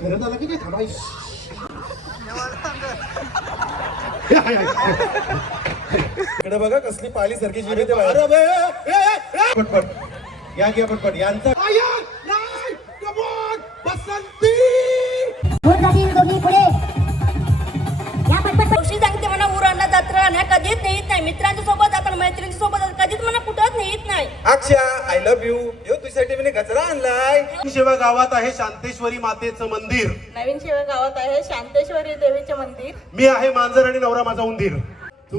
खरं झालं की काय थांबायचं इकडे बघा कसली पाली सारखी जीव येते बाहेर. पटपट या घ्या पटपट यांचा बसंती दोघी पुढे या पटपट औषधी सांगते म्हणा उरांना जत्रा ना कधीच नेत नाही मित्रांच्या सोबत जाताना मैत्रिणीच्या सोबत कधीच म्हणा कुठंच नेत नाही. अक्षा आय लव्ह यू. यो तुझ्यासाठी मी कचरा आणलाय. शेवा गावात आहे शांतेश्वरी मातेचं मंदिर. नवीन शेवा गावात आहे शांतेश्वरी देवीचे मंदिर. मी आहे मांजर आणि नवरा माझा उंदीर. तू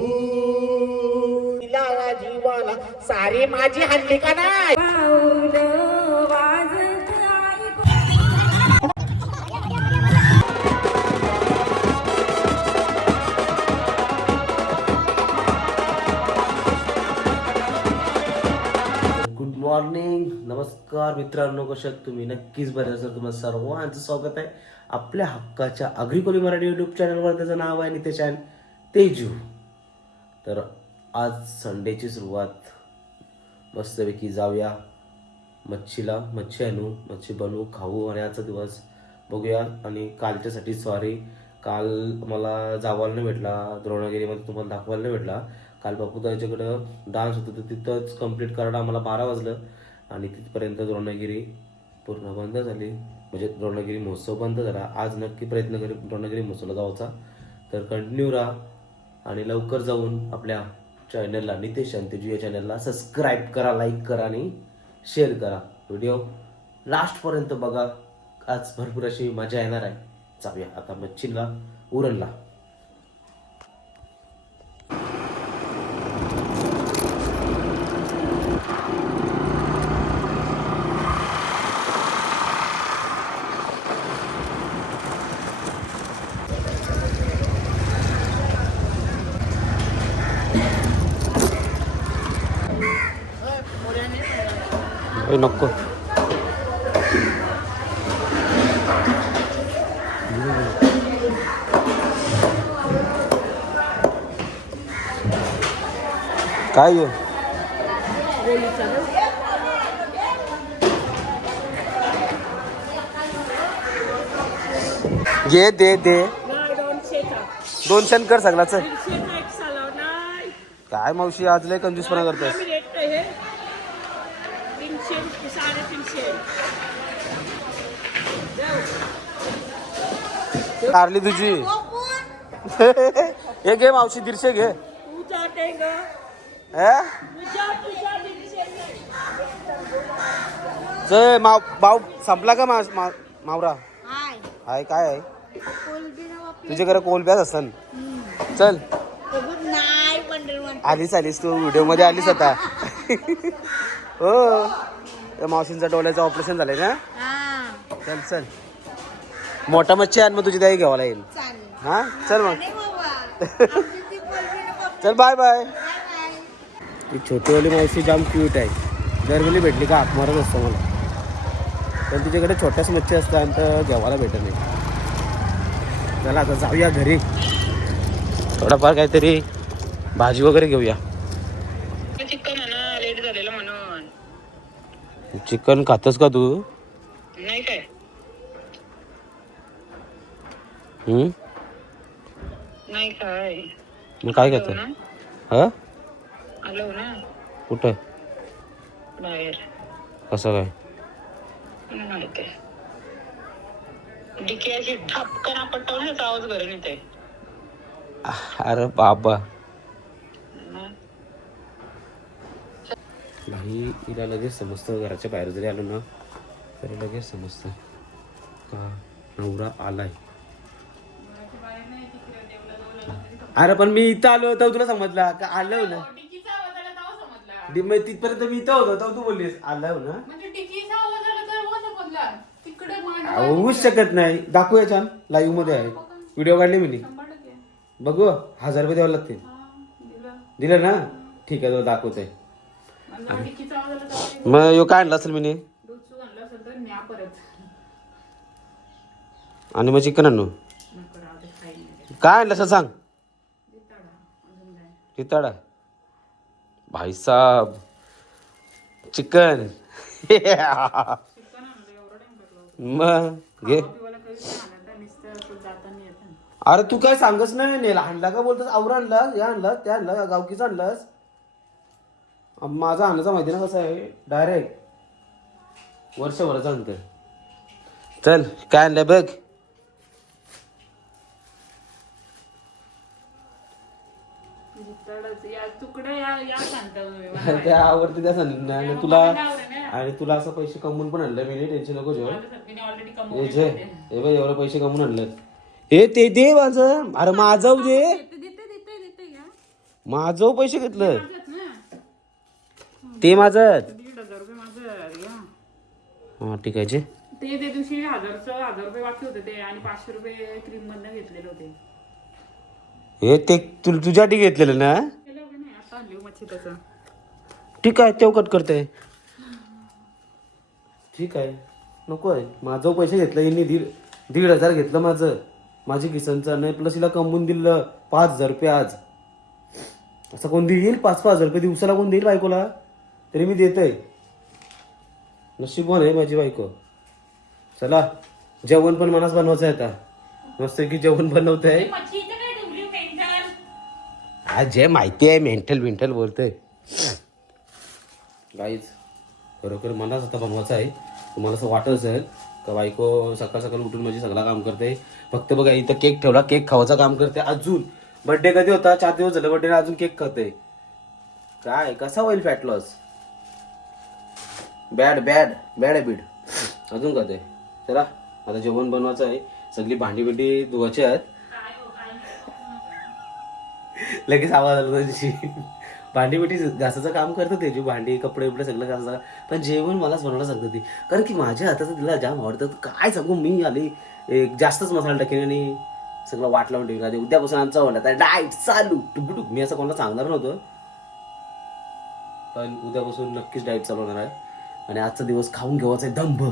जीवाला सारी माझी हल्ली का नाही. गुड मॉर्निंग, नमस्कार मित्रांनो, कशा आहात तुम्ही? नक्कीच बरे असेल. तुम्हाला सर्वांचं स्वागत आहे आपल्या हक्काच्या अग्रिकोली मराठी यूट्यूब चॅनलवर. त्याचं नाव आहे नितेश अँड तेजू. तर आज संडेची सुरुवात, मस्तपैकी जाऊया मच्छीला, मच्छी आणू, मच्छी बनवू, खाऊ आणि आजचा दिवस बघूया. आणि कालच्यासाठी सॉरी, काल मला जावायला नाही भेटला, द्रोणगिरीमध्ये तुम्हाला दाखवायला नाही भेटला. काल बापूदाच्याकडं डान्स होतं तर तिथंच कंप्लीट करायला आम्हाला 12 वाजलं आणि तिथपर्यंत द्रोणगिरी पूर्ण बंद झाली, म्हणजे द्रोणगिरी महोत्सव बंद झाला. आज नक्की प्रयत्न करेल द्रोणगिरी महोत्सवला जायचा. तर कंटिन्यू राहा आणि लवकर जाऊन आपल्या चॅनलला नितेश अँड तेजू या चॅनलला सबस्क्राईब करा, लाईक करा आणि शेअर करा. व्हिडिओ लास्टपर्यंत बघा, आज भरपूर अशी मजा येणार आहे. जाऊया आता मच्छीला, उरणला. नको काय घे, दे 200 कर सगळा. चल काय मावशी, आज लय कंजूसपणा करतेस. कारली तुझी. हे घे मावशी, 150 घे. जय भाऊ, संपला का मावरा? हाय काय आहे तुझ्याकडे? कोलब्याच असन. चल आलीस तू व्हिडिओ मध्ये आलीस आता. हो, मावशींचा डोळ्याचं ऑपरेशन झालंय ना. चल चल, मोठा मच्छी आण, मग तुझी ताई घ्यावाला येईल. हा चल मग. चल बाय बाय. ती छोटीवाली मावशी जाम क्यूट आहे. दरवेळी भेटली का हात मारत असतो मला, पण तिच्याकडे छोट्याच मच्छी असतात तर घ्यावाला भेटत नाही. चला आता जाऊया घरी, थोडाफार काहीतरी भाजी वगैरे घेऊया. चिकन आणा, लेट झालेलं म्हणून. चिकन खातस का तू? नाही काय नाही काय मग काय खात? हा आलो ना कुठं बाहेर. कसं काय? माहिती डिकी अशी ठपकन आपटवण्याच आवाज घरून येते. अरे बाबा, नाही हिला लगेच समजतं. घराच्या बाहेर जरी आलो ना तरी लगेच समजतं का नवरा आलाय. अरे पण मी इथं आलो तर तुला समजला का आलं ना? तिथपर्यंत मी इथं होतो तर तू बोललीस आलं ना. होऊच शकत नाही. दाखवूया छान, लाईव्ह मध्ये आहे, व्हिडिओ काढले मी. बघू, 1000 रुपये द्यावं लागतील. दिलं ना, ठीक आहे, तुला दाखवतोय. मग यो काय आणला असेल मी, आणि मग चिकन आणू. काय आणलं असं सांग. किताडा भाई साहब चिकन. मग घे. अरे तू काय सांगच नाही नेला आणला का बोलतोस? आवरा आणलास, या आणलास, त्या आणला, गावकीचा आणलास. माझा आणण्याचा माहिती ना कसं आहे, डायरेक्ट वर्षभराचं अंतर. चल काय आणलंय बघ. त्या आवडते त्या सांगितलं आणि तुला असं पैसे कमवून पण आणलं मी. टेन्शन नको जेव्हा हे बघ एवढे पैसे कमवून आणलं. हे ते दे माझं. अरे माझं दे, माझं पैसे घेतलं ते माझं. 1,500 रुपये माझं. हा ठीक आहे. ते दिवशी 1,000 रुपये बाकी होते ते आणि 500 रुपये क्रीम मधनं घेतलेले होते. हे ते तुझ्यासाठी घेतलेलं ना. आता आणली मच्छी त्याचं. ठीक आहे तेव कट करते. ठीक आहे नको आहे. माझं पैसे घेतलं यांनी. 1,500 घेतलं माझं, माझी किसनचं नाही. प्लस हिला कमवून दिलं 5,000 रुपये आज. असं कोण देईल 5,000 रुपये दिवसाला? कोण देईल बायकोला? तरी मी देतोय. नशीबवान आहे माझी बायको. चला जेवण पण मनास बनवायचं आहे आता. मस्त की जेवण बनवत आहे. जे माहिती आहे मेंटल बोलतोय. गाईज खरोखर मनाच आता बनवायचं आहे. तुम्हाला असं वाटत असेल का बायको सकाळ सकाळ उठून म्हणजे सगळं काम करते. फक्त बघा इथं केक ठेवला, केक खावायचं काम करते. अजून बर्थडे कधी होता? 4 दिवस झालं बर्थडे, अजून केक खाते. काय कसा होईल फॅट लॉस? Bad habit. अजून खाते. चला आता जेवण बनवायचं आहे. सगळी भांडी बिंडी धुवायची आहेत. लगेच आवाज आला त्याची. भांडी बिंडी घासाचं काम करतं ते. जी भांडी कपडे बिपडे सगळं घासायचं. पण जेवण मलाच बनवायला सांगतं ती. कारण की माझ्या हाताचं तिला जाम आवडतं. काय सांगू मी आले एक जास्तच मसाला टाकेन आणि सगळं वाट लावून ठेवला. उद्यापासून आमचा म्हणला डाएट चालू टुकडुक. मी असं कोणाला सांगणार नव्हतं, पण उद्यापासून नक्कीच डाएट चालू होणार आहे. आणि आजचा दिवस खाऊन घेवायचा आहे दंभ.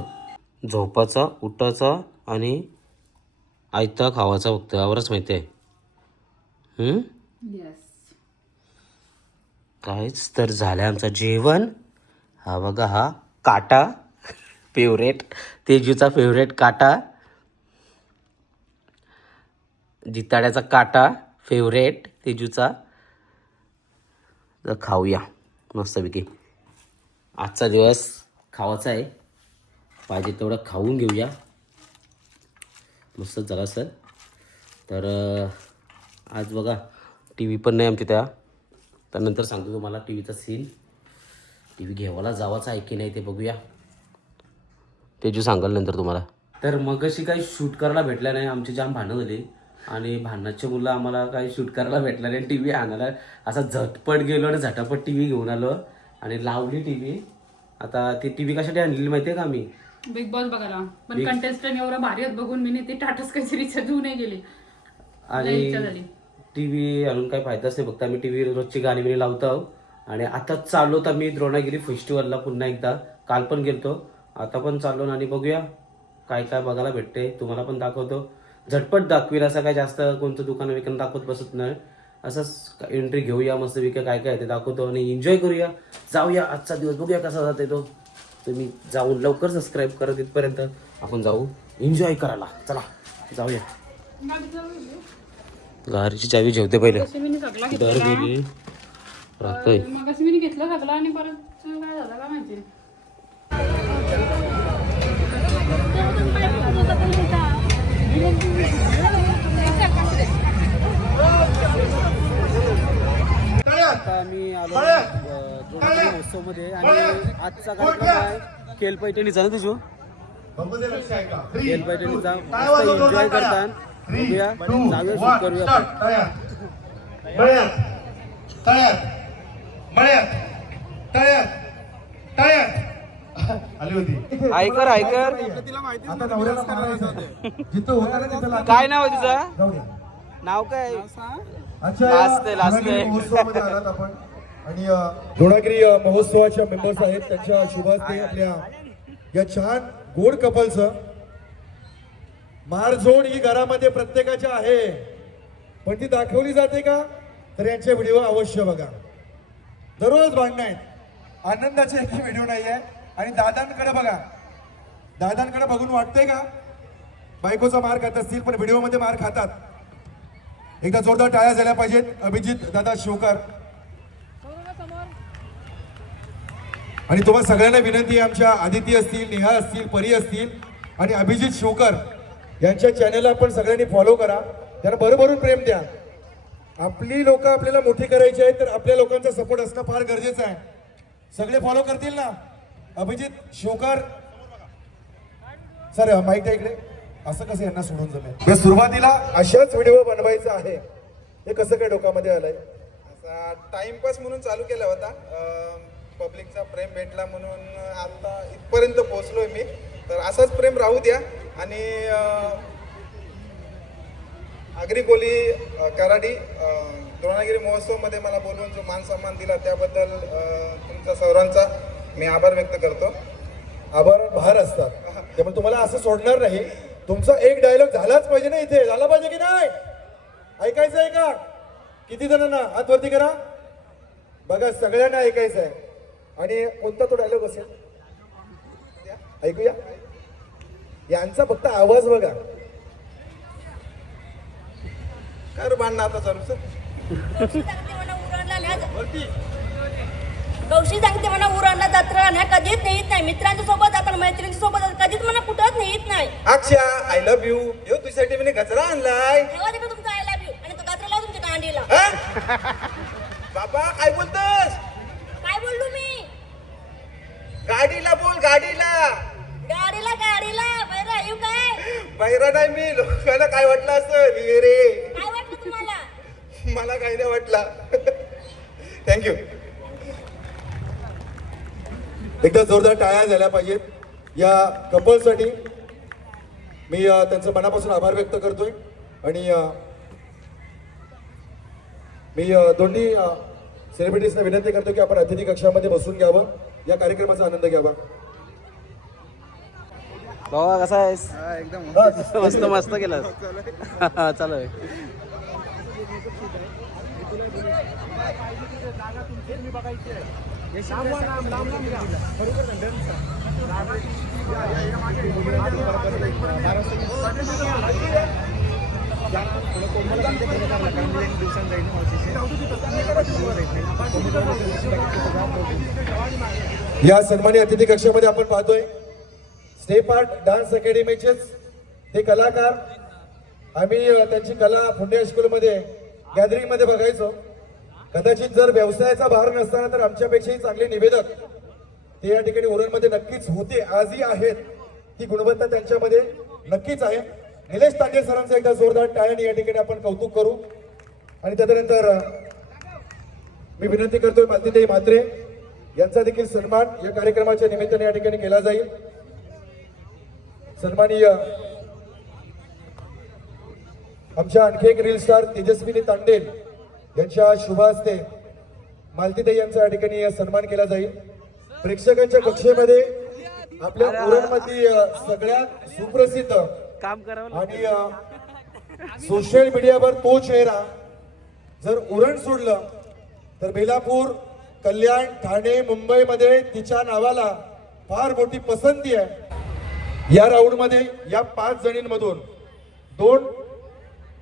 झोपाचा, उठाचा आणि आयता खावाचा फक्त. आवरच माहिती आहे. काहीच तर झालंय आमचं जेवण. हा बघा हा काटा फेवरेट, तेजूचा फेवरेट काटा. जिताड्याचा काटा फेवरेट तेजूचा. तर खाऊया मस्तपैकी. आजचा दिवस खावाचा आहे. पाहिजे तेवढं खाऊन घेऊया. मस्त झाला सर. तर आज बघा टी व्ही पण नाही आमच्या त्या. त्यानंतर सांगतो तुम्हाला टी व्हीचा सीन. टी व्ही घेवायला जावाचा आहे की नाही ते बघूया. तेजू सांगाल नंतर तुम्हाला. तर मग अशी काही शूट करायला भेटल्या नाही. आमची जाम भांडणं झाली आणि भांडणाच्या मुलं आम्हाला काही शूट करायला भेटला नाही. टी व्ही आणायला असा झटपट गेलो आणि झटापट टी व्ही घेऊन आलो आणि लावली टी व्ही. आता ती टी व्ही कशासाठी आणलेली माहिती आहे का? आम्ही बिग बॉस बघायला. पण कंटेस्टंट एवढं भारी आहेत बघून मी ते टाटाच काही रिचार्ज होऊ नाही गेली आणि टी व्ही आणून काही फायदाच नाही. फक्त आम्ही टी व्ही रोजची गाणी बिणी लावतो आहोत. आणि आता चाललो तर मी द्रोणागिरी फेस्टिवलला पुन्हा एकदा. काल पण गेलतो, आता पण चाललो आणि बघूया काय काय बघायला भेटते. तुम्हाला पण दाखवतो. झटपट दाखवील. असं काय जास्त कोणतं दुकान विकान दाखवत बसत नाही. असंच एंट्री घेऊया मस्त विका काय काय ते दाखवतो आणि एन्जॉय करूया. जाऊया आजचा दिवस बघूया कसा जाते तो. तुम्ही जाऊन लवकर सबस्क्राईब करा. तिथपर्यंत आपण जाऊ एन्जॉय करायला. चला जाऊया. गाडीची चावी जेवते पहिले. दर गेली मग मी घेतलं सगळं आणि परत काय झालं काय माहिती. आता आम्ही आलो महोत्सव मध्ये आणि आजचा कार्यक्रम आहे खेल पैठणीचा ना तुझू. खेल पैठणीचा मस्त एन्जॉय करतात. बघूया जाऊया शूट करूया. आली होती. ऐकर आता नवऱ्याला जिथं होता ना तिथं काय नाव आहे तुझं? जाऊ द्या. नाव काय? अच्छा लास्ट आहे. महोत्सवामध्ये आलात आपण. आणि द्रोणागिरी महोत्सवाच्या मेंबर्स आहेत, त्यांच्या शुभ हस्ते आपल्या या छान गोड कपलचं. मारझोड ही घरामध्ये प्रत्येकाच्या आहे, पण ती दाखवली जाते का? तर यांचे व्हिडिओ अवश्य बघा. दररोज भांडणं आहेत, आनंदाचे एकही व्हिडिओ नाही आहे. आणि दादांकडे बघा, दादांकडे बघून वाटतंय का बायकोचा मार खात असतील पण व्हिडिओमध्ये मार खातात? एकदा जोरदार टाळ्या झाल्या पाहिजेत अभिजित दादा शिवकर. आणि तुम्हा सगळ्यांना विनंती आहे, आमच्या आदिती असतील, नेहा असतील, परी असतील आणि अभिजित शिवकर यांच्या चॅनलला आपण सगळ्यांनी फॉलो करा, त्यांना भरभरून प्रेम द्या. आपली लोक आपल्याला मोठी करायची आहेत तर आपल्या लोकांचा सपोर्ट असणं फार गरजेचं आहे. सगळे फॉलो करतील ना? अभिजित शिवकर सर माईक द्या इकडे. असं कसं यांना सोडून जमेल? या सुरुवातीला अशाच व्हिडिओ बनवायचा आहे, हे कसं काय डोक्यामध्ये आलंय? असा टाइमपास म्हणून चालू केला होता, पब्लिकचा प्रेम भेटला म्हणून आता इथपर्यंत पोहोचलोय मी. तर असाच प्रेम राहू द्या आणि आगरी कोली कराडी द्रोणागिरी महोत्सवमध्ये मला बोलवून जो मान सन्मान दिला त्याबद्दल तुमच्या सर्वांचा मी आभार व्यक्त करतो. आभार बाहेर असतात त्यामुळे तुम्हाला असं सोडणार नाही. तुमचा एक डायलॉग झालाच पाहिजे ना, इथे झाला पाहिजे की नाही? ऐकायचं आहे का? किती जणांना हात वरती करा बघा, सगळ्यांना ऐकायचं आहे. आणि कोणता तो डायलॉग असेल ऐकूया. यांचा फक्त आवाज बघा. कर बांधणं आता चालू सर. गौशी सांगते म्हणा उरणला जत्रा नाही कधीच नेत नाही. मित्रांच्या सोबत जाताना मैत्रिणीच्या सोबत कधीच म्हणा कुठंच नेत नाही. अक्षा आय लव्ह यू. यो तुझ्यासाठी मी गजरा आणलाय. तेव्हा देखील तुमचा आय लव्ह यू आणि तो गात्र लाव तुमच्या कांडीला. बाबा काय बोलतोस? काय बोललो मी? गाडीला बोल, गाडीला. गाडीला गाडीला बरं येऊ काय? बैरा नाही मी. लोकांना काय वाटलं असं रे? काय वाटलं तुम्हाला? मला काही नाही वाटला. थँक्यू. एकदा जोरदार टाळ्या झाल्या पाहिजेत या कपलसाठी. मी त्यांचं मनापासून आभार व्यक्त करतोय. आणि मी दोन्ही सेलिब्रिटीजना विनंती करतो की आपण अतिथी कक्षामध्ये बसून घ्यावं, या कार्यक्रमाचा आनंद घ्यावा. बाबा कसा आहेस? एकदम मस्त मस्त केलं. चालू आहे. या सन्मानी अतिथी कक्षामध्ये आपण पाहतोय स्टेप आर्ट डान्स अकॅडमीचेच ते कलाकार. आम्ही त्यांची कला पुणे हायस्कूलमध्ये गॅदरिंग मध्ये बघायचो. कदाचित जर व्यवसायाचा भार नसताना तर आमच्यापेक्षाही चांगले निवेदक ते या ठिकाणी उरणमध्ये नक्कीच होते, आजही आहेत. ती गुणवत्ता त्यांच्यामध्ये नक्कीच आहे. निलेश तांडे सरांचं एकदा जोरदार टाळ्याने या ठिकाणी आपण कौतुक करू. आणि त्यानंतर मी विनंती करतोय मालतीताई म्हात्रे यांचा देखील सन्मान या कार्यक्रमाच्या निमित्ताने या ठिकाणी केला जाईल. सन्माननीय आमच्या आणखी एक रील स्टार तेजस्विनी तांडेल यांच्या शुभ हस्ते मालतीताई यांचा या ठिकाणी सन्मान केला जाईल. प्रेक्षकांच्या कक्षेमध्ये आपल्या उरणमधली सगळ्यात सुप्रसिद्ध काम करावं आणि सोशल मीडियावर तो चेहरा, जर उरण सोडलं तर बेलापूर, कल्याण, ठाणे, मुंबईमध्ये तिच्या नावाला फार मोठी पसंती आहे. या राऊंड मध्ये या 5 जणींमधून 2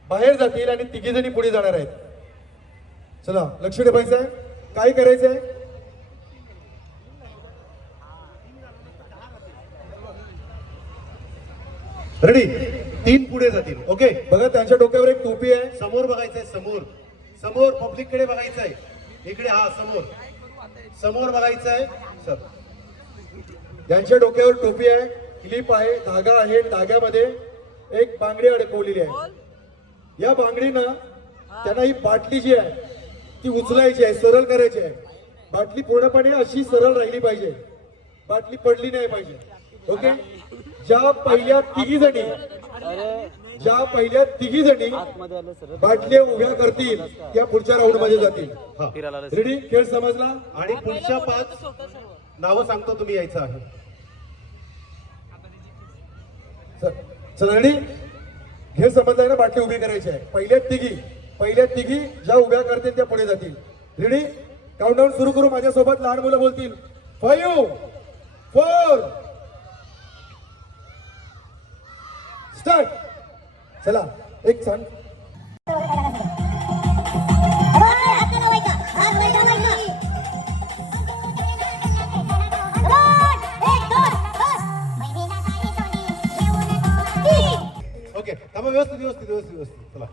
बाहेर जातील आणि 3 जणी पुढे जाणार आहेत. चला लक्ष ठेवायचं आहे. काय करायचंय? रेडी? 3 पुढे जातील. ओके बघा त्यांच्या डोक्यावर एक टोपी आहे. समोर बघायचंय, समोर समोर पब्लिक कडे बघायचंय. इकडे हा समोर समोर बघायचंय सर. त्यांच्या डोक्यावर टोपी आहे, क्लिप आहे, धागा आहे. धाग्यामध्ये एक बांगडी अडकवलेली आहे. या बांगडीनं त्यांना ही बाटली जी आहे ती उचलायची आहे, सरळ करायची आहे. बाटली पूर्णपणे अशी सरळ राहिली पाहिजे, बाटली पडली नाही पाहिजे. ओके. ज्या पहिल्या तिघी जणी बाटल्या उभ्या करतील त्या पुढच्या राऊंड मध्ये जातील. रेडी? खेळ समजला? आणि पुढच्या 5 नावं सांगतो, तुम्ही यायचं आहे. चला रेडी? खेळ समजलाय ना? बाटली उभी करायची आहे. पहिल्या तिघी ज्या उभ्या करतील त्या पुढे जातील. रेडी? काउंटडाऊन सुरू करू. माझ्यासोबत लहान मुलं बोलतील. 5 4 स्टार्ट. चला एक सांग. ओके थांबा, व्यवस्थित व्यवस्थित व्यवस्थित व्यवस्थित. चला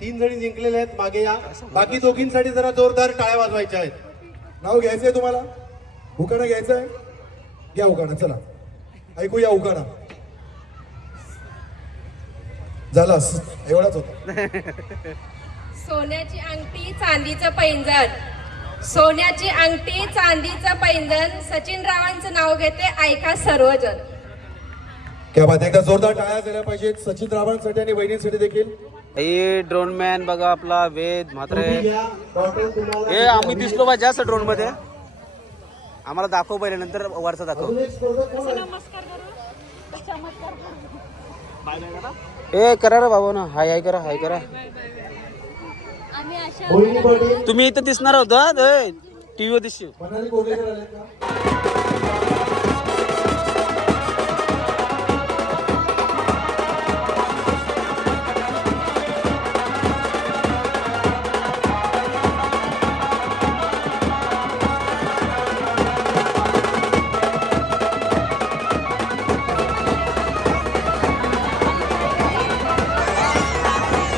3 जणी जिंकलेले आहेत, मागे या. बाकी दोघींसाठी जरा जोरदार टाळ्या वाजवायच्या आहेत. नाव घ्यायचंय तुम्हाला, उखाणा घ्यायचंय, घ्या उखाणा. चला ऐकूया उखाणा. झाला एवढाच होता. सोन्याची अंगठी चांदीचं पैंजण, सोन्याची अंगठी चांदीचं पैंजण, सचिन रावांचं नाव घेते ऐका सर्वजण. क्या बात. एकदा जोरदार टाळ्या झाल्या पाहिजेत सचिन रावांसाठी आणि वहिनींसाठी देखील. हे ड्रोन मॅन बघा आपला वेद म्हात्रे. तुम्ही या, बॉटल तुम्हाला- हे आम्ही दिसलो पाहिजे जास्त ड्रोन मध्ये. आम्हाला दाखव पहिले, नंतर वरचा दाखव. अजून एक स्पर्धक कोण आहे? ए करा रे बाबा ना, हाय हाय करा, हाय करा. मोहिनी पाटील, तुम्ही इथं दिसणार होता टीव्हीवर दिसशील. मनाली कोगलेकर आले का?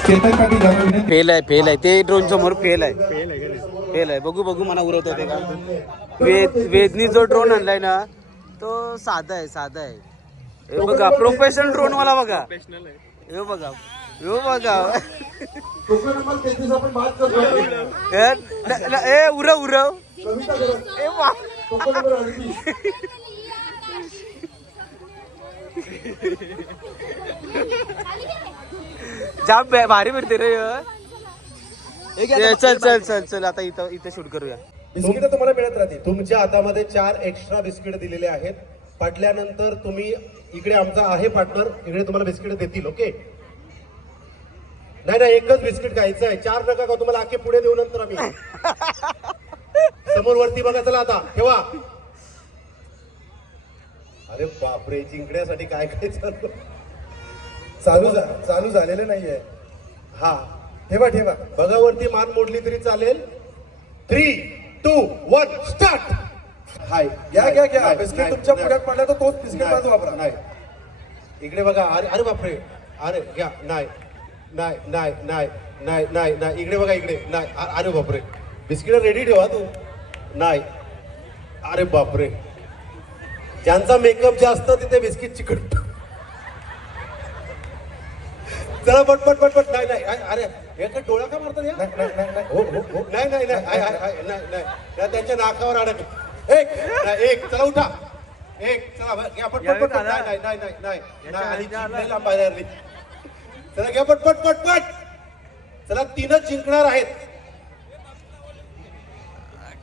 चेतन पाटील घालवणे. फेल आहे ते ड्रोन समोर फेल आहे. बघू मला उरवत आहे का. वेदनी जो ड्रोन आणलाय ना तो साधा आहे. हे बघा प्रोफेशनल ड्रोन वाला बघा. हे बघा टोकन नंबर 33 आपण बात करतोय. ए उरव कविता करत. ए वा. Token number 38. जाम भारी भेटते रे. चल आता इथं शूट करूया. बिस्किट तुम्हाला मिळत राहतील. तुमच्या हातामध्ये 4 एक्स्ट्रा बिस्किट दिलेले आहेत. पडल्यानंतर तुम्ही इकडे आमचा आहे पार्टनर, इकडे तुम्हाला बिस्किट देतील. ओके. नाही एकच बिस्किट खायचं आहे. 4 नका का तुम्हाला आखे पुढे देऊ नंतर आम्ही. समोर वरती बघा. चला आता ठेवा. अरे बापरे, जिंकण्यासाठी काय चालू झालेलं नाहीये. हा ठेवा. बघा वरती मान मोडली तरी चालेल. 3, 2, 1 स्टार्ट. हाय घ्या. बिस्किट तुमच्या पुढ्यात पडला तर तोच बिस्किट बाजू वापरा. नाही इकडे बघा. अरे बापरे. अरे घ्या. नाही इकडे बघा. इकडे नाही. अरे बापरे. बिस्किट रेडी ठेवा तू. नाही. अरे बापरे. ज्यांचा मेकअप जास्त तिथे बिस्किट चिकट. चला पटपट. नाही अरे एका डोळा का मारतात या? नाही त्यांच्या नाकावर अडक. एक चला उठा. एक चला घ्या पटपट. नाही बाहेर आली. चला घ्या पटपट. चला 3च जिंकणार आहेत.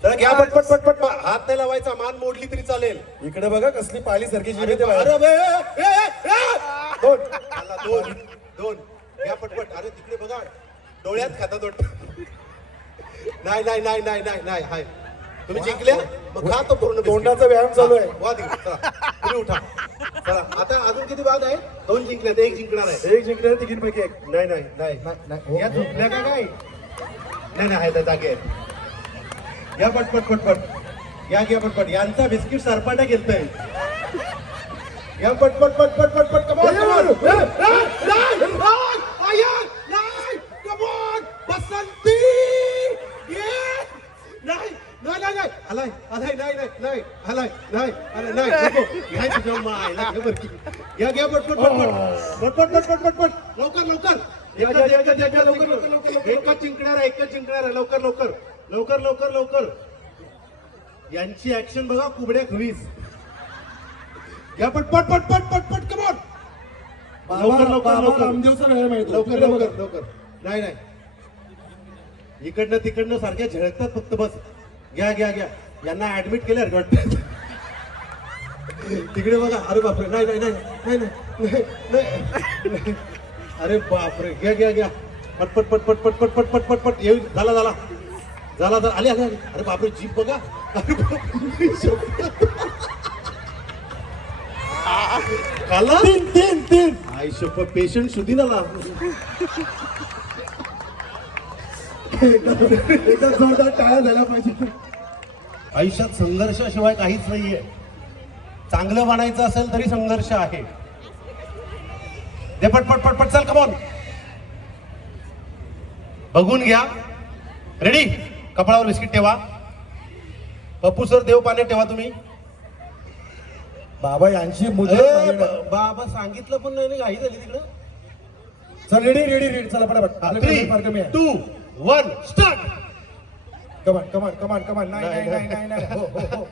चला घ्या पटपट. हात नाही लावायचा. मान मोडली तरी चालेल. इकडे बघा कसली पाली सारखी जीव अरे येते बाहेर. दोन घ्या पटपट. अरे तिकडे बघा डोळ्यात खातात वाटतं. नाही हाय. तुम्ही जिंकल्या मग खा तो पूर्ण. तोंडाचा व्यायाम चालू आहे. वा तिकडे. चला तुम्ही उठा. चला आता अजून किती बाद आहे? 2 जिंकल्यात. 1 जिंकणार आहे. एक जिंकले तिघींपैकी एक. नाही या झोपल्या का काय? नाही आहे त्या जागे आहेत. या पटपट. या घ्या पटपट. यांचा बिस्किट सरपाटा घेतोय. या पटपट. बसंती घ्या पटपट. लवकर. एकच जिंकणार आहे. लवकर. यांची ऍक्शन बघा. कुबड्या खवीज. घ्या पटपट. कमॉन. लवकर. रामदेवचा वेळ माहिती. लवकर. नाही इकडनं तिकडनं सारख्या झळकतात फक्त. बस घ्या. यांना ऍडमिट केलं वाटतं. तिकडे बघा. अरे बापरे. नाही. अरे बापरे. घ्या पटपट. येऊ. झाला. आले. अरे बापरे. जीप बघा. खाला 3. आयुष्यप पेशंट सुधीनाला एकदा जोरदार टाळ्या झाल्या पाहिजे. आयुष्यात संघर्षाशिवाय काहीच नाहीये. चांगलं बनायचं असेल तरी संघर्ष आहे. दे पट पट पट पट चल कमॉन. बघून घ्या. रेडी. कपाळावर बिस्किट ठेवा. पप्पू सर देव पाण्यात ठेवा तुम्ही. बाबा यांची मुदत ए, नाही ना. बाबा सांगितलं पण नाही घाई झाली तिकडं. चल रेडी रेडी रेडी चला पटापट. आपल्याकडे 3, फार कमी आहे. 2, 1 स्टार्ट. कमान कमान कमान कमान. नाही नाही नाही नाही नाही. हो हो हो.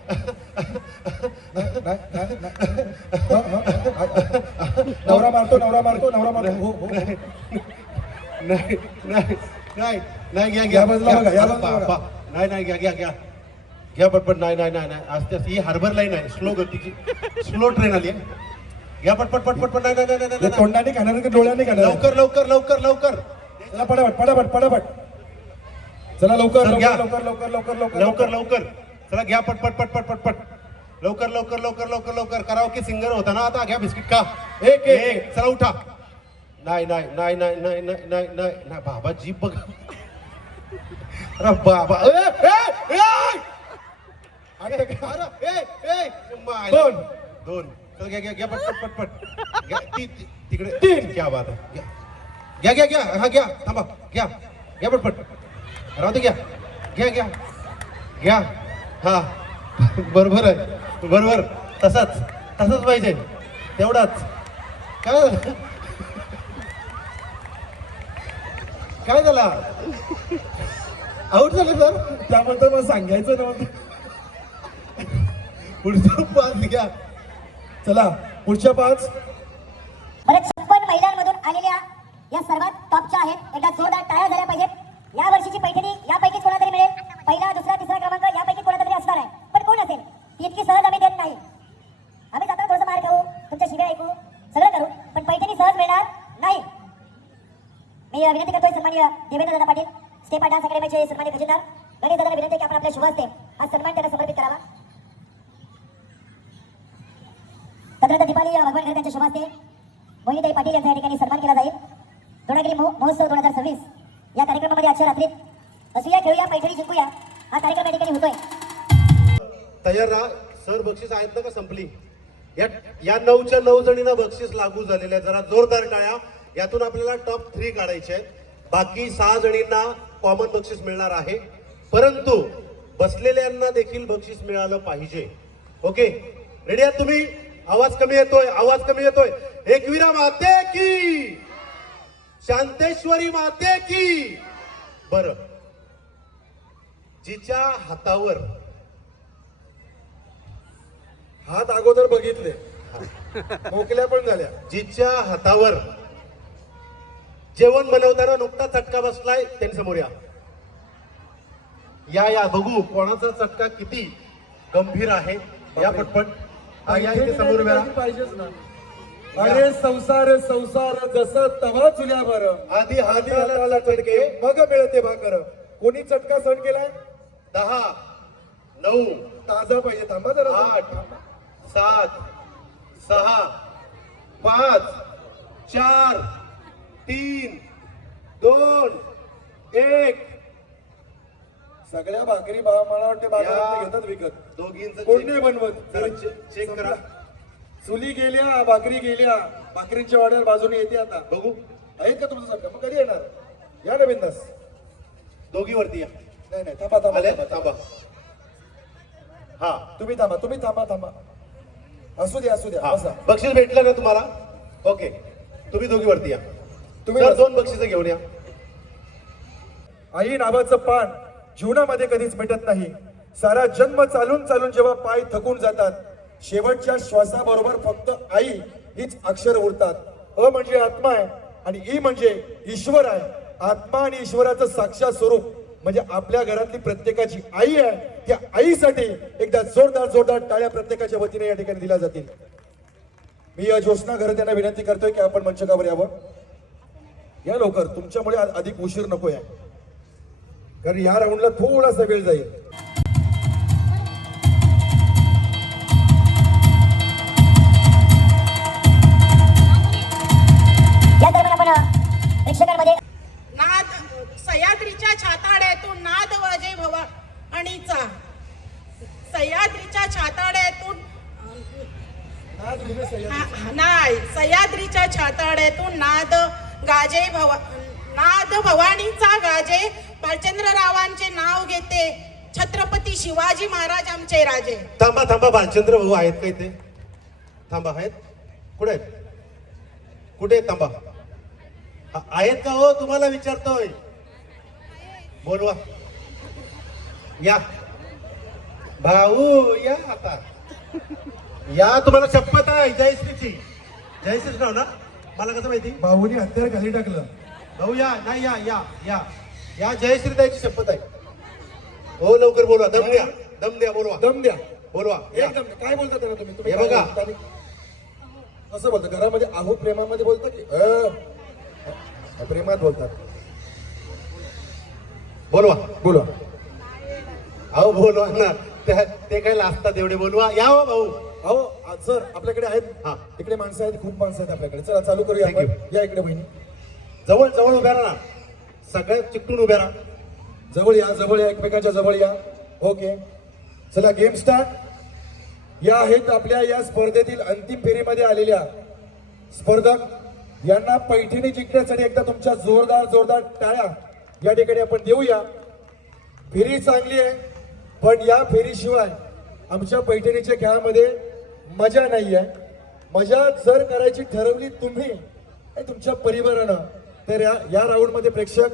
नाही, नाही, नाही, नाही. हो, हो, हो. नवरा मारतो नवरा मारतो नवरा मारतो. हो हो नाही नाही नाही नाही घ्या या बाजूला बघा, या बाजूला बघा. नाही नाही घ्या घ्या घ्या घ्या पटपट. नाही नाही नाही नाही आज ही हार्बर लाईन आहे. स्लो गतीची स्लो ट्रेन आली आहे. घ्या पटपट पटपट पट. नाही नाही नाही नाही हे नाही. तोंडाने खाणार की डोळ्याने खाणार. लवकर लवकर लवकर लवकर. चला पटापट पटापट पटापट. चला लवकर चल, घ्या. लवकर लवकर लवकर लवकर लवकर लवकर. चला घ्या पटपट पटपट पटपट. लवकर लवकर लवकर लवकर लवकर. कराओके सिंगर होता ना आता. घ्या बिस्किट का. एक एक. चला उठा. नाही नाही नाही नाही नाही नाही नाही नाही नाही. बाबा जीप बघ. अरे बाबा दोन. दोन. चल घ्या घ्या घ्या पटपट पटपट. घ्या तिकडे 3. क्या बात आहे. घ्या घ्या घ्या हा घ्या. थांबा घ्या घ्या पटपट. राहू दे. घ्या घ्या घ्या घ्या. हा बरोबर आहे बरोबर. तसाच तसंच पाहिजे तेवढाच. काय झालं काय झाला. आउट झाले सर. त्याबद्दल मला सांगायचं नव्हतं. पुढचं 5 घ्या. चला पुढच्या 5. बरं 56 महिलांमधून आलेल्या या सर्वात टॉपच्या आहेत. एकदा जोरदार टाळ्या झाल्या पाहिजेत. या वर्षीची पैठणी यापैकी कोणाला तरी मिळेल. पहिला दुसरा तिसरा क्रमांक यापैकी कोणाला तरी असणार आहे. पण कोण असेल ती इतकी सहज आम्ही देत नाही. आम्ही जाताना थोडंसं मार खाऊ तुमच्या शिव्या ऐकू सगळं करू पण पैठणी सहज मिळणार नाही. मी विनंती करतोय सन्माननीय देवेंद्र दादा पाटील स्टेप डान्स अकॅडमीचे सन्माननीय खजिनदार गणेश दादाला विनंती की आपण आपल्या शुभ हस्ते हा सन्मान त्यांना समर्पित करावा. तदनंतर दीपाली भगवान घर त्यांच्या शुभ हस्ते मोहिनीताई पाटील यांचा या ठिकाणी सन्मान केला जाईल. द्रोणागिरी महोत्सव 2026 या कार्यक्रमामध्ये आजच्या रात्रीत हसूया खेळूया पैठणी जिंकूया हा कार्यक्रम या ठिकाणी होतोय. तयार राहा. सर बक्षीस आहेत ना का संपली. या 9च्या 9 जणींना बक्षीस लागू झालेलं आहे. जरा जोरदार टाळ्या. यातून आपल्याला टॉप 3 काढायचे आहेत. बाकी 6 जणींना कॉमन बक्षीस मिळणार आहे. परंतु बसलेल्यांना देखील बक्षीस मिळालं पाहिजे. ओके रेडी आहात तुम्ही. आवाज कमी येतोय आवाज कमी येतोय. एकवीरा माते की शांतेश्वरी माते की. बर जिच्या हातावर हात अगोदर बघितले मोकल्या पण झाल्या. जिच्या हातावर जेवण बनवताना नुकता चटका बसलाय त्यांच्या समोर या. या या बघू कोणाचा चटका किती गंभीर आहे. या पटपट. हा या इथे समोर उभ्या राहा. पाहिजेच ना. अरे संसार संसार जसं तवा चुल्यावर आधी हाती हाताला चटके मग मिळते भाकर. कोणी चटका सहन केलाय. 10 9 ताजा पाहिजे. थांबा जरा. 8 7 6 5 4 3 2 1. सगळ्या भाकरी मला वाटते बाजारात घेतात विकत. दोघींचं कोण नाही बनवत. चेक करा. चुली गेल्या भाकरी गेल्या. भाकरींच्या वाड्यावर बाजूने येते आता. बघू आहेत का तुमचं सारखं. मग कधी येणार. या ना बिंदास. दोघी वरती या. नाही नाही थांबा थांबा आले थांबा, थांबा. थांबा. हा तुम्ही थांबा थांबा. असू द्या हा. बसा. बक्षीस भेटलं ना तुम्हाला. ओके तुम्ही दोघी वरती या. तुम्ही सर बसा. 2 बक्षीस घेऊन या. आई नावाचं पान जीवनामध्ये कधीच मिटत नाही. सारा जन्म चालून चालून जेव्हा पाय थकून जातात शेवटच्या श्वासाबरोबर फक्त आई हीच अक्षर उरतात. अ म्हणजे आत्मा आहे आणि ई म्हणजे ईश्वर आहे. आत्मा आणि ईश्वराचं साक्षात स्वरूप म्हणजे आपल्या घरातली प्रत्येकाची आई आहे. त्या आईसाठी एकदा जोरदार जोरदार टाळ्या प्रत्येकाच्या वतीने या ठिकाणी दिल्या जातील. मी ज्योत्स्ना घर त्यांना विनंती करतोय की आपण मंचकावर यावं. या लवकर. तुमच्यामुळे अधिक उशीर नको आहे कारण या राऊंडला थोडासा वेळ जाईल. तुम्ही सह्याद्री. नाही, सह्याद्रीच्या छाताड्यातून नाद भवानीचा गाजे, भालचंद्ररावांचे नाव घेते, छत्रपती शिवाजी महाराज आमचे राजे. थांबा थांबा, भालचंद्र भाऊ आहेत का इथे? थांबा, आहेत? कुठे आहेत? कुठे आहेत? थांबा. आहेत का हो? तुम्हाला विचारतोय. बोलवा. या भाऊ, या आता या. तुम्हाला शपथ आहे जयश्रीची. जयश्री नाव ना? मला कसं माहिती? भाऊनी हत्यार खाली टाकलं. भाऊ या. नाही, या या या या. जयश्री ताईची शपथ आहे. हो, लवकर बोलवा. दम द्या, दम द्या. बोलवा, दम द्या. बोलवा. या. एकदम काय बोलता त्याला तुम्ही? तुम्ही हे काय बघा. बोलता? कसं बोलता? घरामध्ये आहो प्रेमामध्ये बोलता की प्रेमात बोलतात? बोलवा. बोला. अहो बोलवा ना. ते काय लाजतात एवढे? बोलवा. या हो भाऊ. अहो सर, आपल्याकडे आहेत. हा. इकडे माणसं आहेत, खूप माणसं आहेत आपल्याकडे. चला चालू करूया Thank you. आपण. या इकडे बहिणी. जवळ जवळ उभ्या राहा ना. सगळ्यात चिकटून उभ्या राहा. जवळ या, जवळ या, एकमेकांच्या जवळ या. ओके, चला गेम स्टार्ट. या आहेत आपल्या या स्पर्धेतील अंतिम फेरीमध्ये आलेल्या स्पर्धक. यांना पैठणी जिंकण्यासाठी एकदा तुमच्या जोरदार टाळ्या या ठिकाणी आपण देऊया. फेरी चांगली आहे, पण या फेरीशिवाय आमच्या पैठणीच्या खेळामध्ये मजा नाही आहे. मजा जर करायची ठरवली तुम्ही आणि तुमच्या परिवारानं, तर या राऊंडमध्ये प्रेक्षक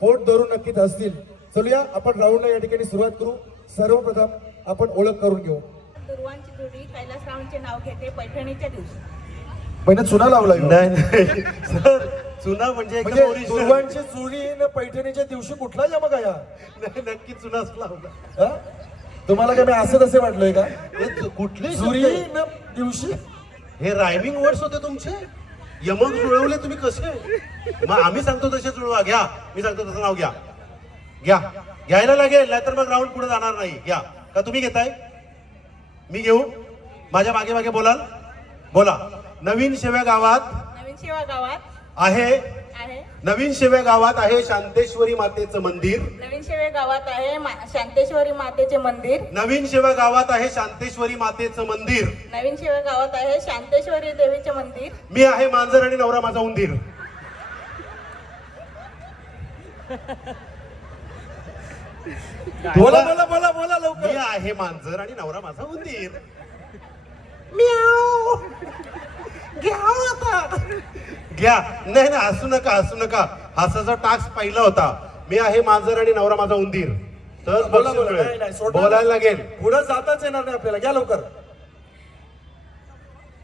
पोट धरून नक्कीच असतील. चलूया आपण राऊंडला या ठिकाणी सुरुवात करू. सर्वप्रथम आपण ओळख करून घेऊ. दुर्वांची जोडी कैलासरावांचे नाव घेते, पैठणीच्या दिवशी. पहिला चुना लावला ह्यो. नाही सर, चुना म्हणजे एकदम म्हणजे original. दुर्वांची चुरी न पैठणीच्या दिवशी कुठला या मग या? नाही, नक्की चुनाच लावला. हा? तुम्हाला काय मी असं तसे वाटलोय का? कुठले चुरी शब्द? न दिवशी. हे रायमिंग वर्ड्स होते तुमचे. यमक जुळवले तुम्ही कसे? मग आम्ही सांगतो तसे जुळवा. घ्या, मी सांगतो तसं नाव घ्या. घ्या, घ्यायला लागेल, नाहीतर मग राऊंड पुढे जाणार नाही. घ्या. का तुम्ही घेताय? मी घेऊ? माझ्या मागे मागे बोलाल? बोला. नवीन शेव्या गावात आहे. नवीन शेव्या गावात आहे शांतेश्वरी मातेचं मंदिर. नवीन शेवे गावात आहे शांतेश्वरी मातेचे मंदिर. नवीन शेव्या गावात आहे शांतेश्वरी मातेचं मंदिर. नवीन शेवे गावात आहे शांतेश्वरी देवीचे मंदिर. मी आहे मांजर आणि नवरा माझा उंदीर. बोला बोला बोला बोला लवकर. मी आहे मांजर आणि नवरा माझा उंदीर. म्याऊ. घ्या आता. घ्या. नाही नाही, हसू नका, हसू नका. हसाचा टास्क पहिला होता. मी आहे मांजर आणि नवरा माझा उंदीर. तर बोला बोला. नाही, नाही, सोडा. बोलायला लागेल. पुढे जाताच येणार नाही आपल्याला. घ्या लवकर.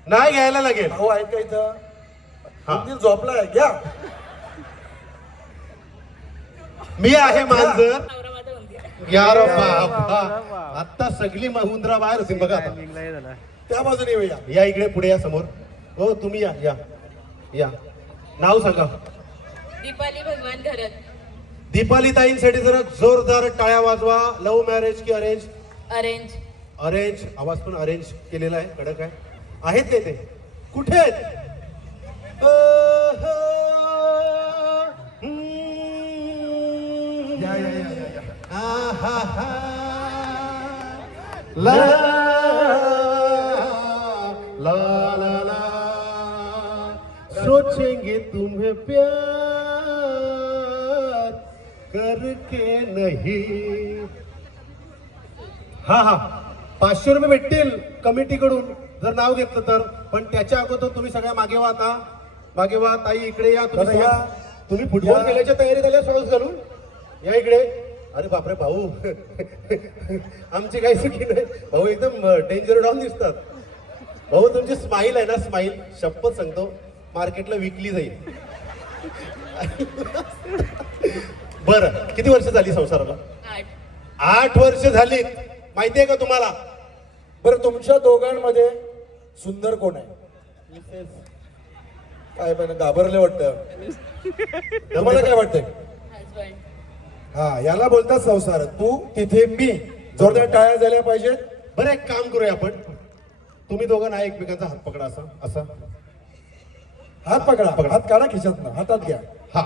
नाही, घ्यायला लागेल. भाऊ आहेत का इथं? हा. उंदीर झोपलाय. घ्या. मी आहे मांजर. नवरा माझा उंदीर. यार बाबा, आता सगळी उंदरा बाहेर होती बघा आता. त्या बाजूने येऊया. या इकडे, पुढे या, समोर. हो, तुम्ही या या या. नाव सांगा. दीपाली भगवान घरत. दीपाली ताईंसाठी जरा जोरदार टाळ्या वाजवा. लव्ह मॅरेज की अरेंज? अरेंज. अरेंज. आवाज पण अरेंज केलेला आहे. कडक आहे. आहेत का ते? कुठे आहेत? या या या या, या. ला ला ला ला, सोचेंगे तुम्हें प्यार करके नहीं. हा हा, 500 रुपये भेटतील कमिटीकडून जर नाव घेतलं तर. पण त्याच्या अगोदर तुम्ही सगळ्या मागे व्हा. आता मागे व्हा. ताई इकडे या. तुम्ही या. तुम्ही फुटबॉल या. खेळायच्या तयारीत आल्या सॉक्स घालून. या इकडे. अरे बापरे भाऊ, आमची काही चुकी नाही भाऊ. एकदम डेंजर डाऊन दिसतात भाऊ. तुमची स्माईल आहे ना, स्माईल, शपथ सांगतो मार्केटला विकली जाईल. बरं, किती वर्ष झाली संसाराला? 8 वर्ष झाली. माहितीये का तुम्हाला? बरं, तुमच्या दोघांमध्ये सुंदर कोण आहे? काय पण घाबरले वाटतं. तुम्हाला काय वाटतंय? हा, याला बोलतात संसार. तू तिथे मी. जोरदार टाळ्या झाल्या पाहिजेत. बरं, एक काम करूया आपण. तुम्ही दोघं ना एकमेकांचा हात पकडा. असा असा हात पकडा. हात काढा खिशातनं. हातात घ्या. हा,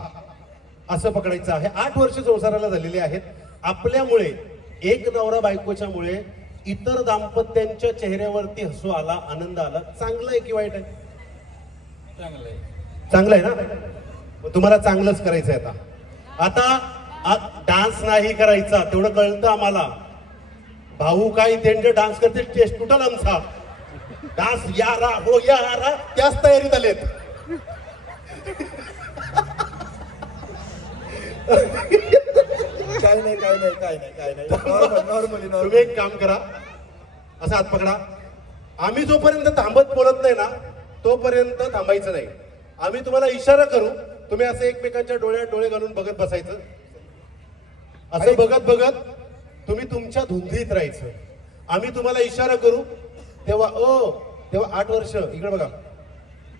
असं पकडायचं आहे. 8 वर्ष संसाराला झालेले आहेत. आपल्यामुळे, एक नवरा बायकोच्या मुळे इतर दाम्पत्यांच्या चेहऱ्यावरती हसू आला, आनंद आला, चांगलं आहे की वाईट आहे? चांगलं आहे ना? मग तुम्हाला चांगलंच करायचं आहे आता डान्स नाही करायचा, तेवढं कळतं आम्हाला. भाऊ काही त्यांचे डान्स करते, टेस्ट तुटल आमचा. डान्स यारा हो यारा त्याच तयारीत आलेत. काय नाही नॉर्मली तुम्ही एक काम करा, असा हात पकडा. आम्ही जोपर्यंत थांबत बोलत नाही ना तोपर्यंत थांबायचं नाही. आम्ही तुम्हाला इशारा करू, तुम्ही असं एकमेकांच्या डोळ्यात डोळे घालून बघत बसायचं. असं बघत बघत तुम्ही तुमच्या धुंदीत राहायचं. आम्ही तुम्हाला इशारा करू तेव्हा तेव्हा 8 वर्ष इकडे बघा,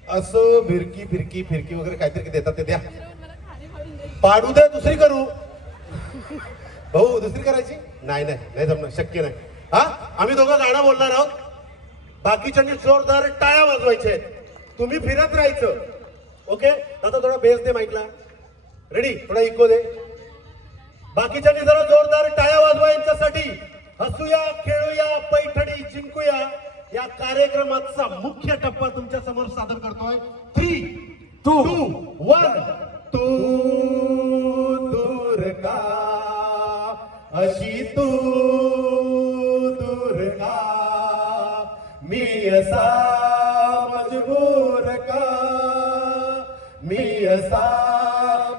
असं फिरकी फिरकी फिरकी वगैरे काहीतरी देतात ते द्या. पाडू द्या, दुसरी करू. भाऊ दुसरी करायची? नाही जमणार, शक्य नाही. हा, आम्ही दोघं गाणं बोलणार आहोत, बाकीच्यांनी जोरदार टाळ्या वाजवायच्या आहेत, तुम्ही फिरत राहायचं. ओके, आता थोडा बेस दे माईकला. रेडी? थोडा इको दे. बाकीच्यांनी जरा जोरदार टाळ्या वाजवा यांच्यासाठी. हसूया, खेळूया, पैठणी जिंकूया या कार्यक्रमाचा मुख्य टप्पा तुमच्या समोर सादर करतोय. 3, 2, 1. तू दूर का, अशी तू दूर का, मी असा मजबूर का, मी असा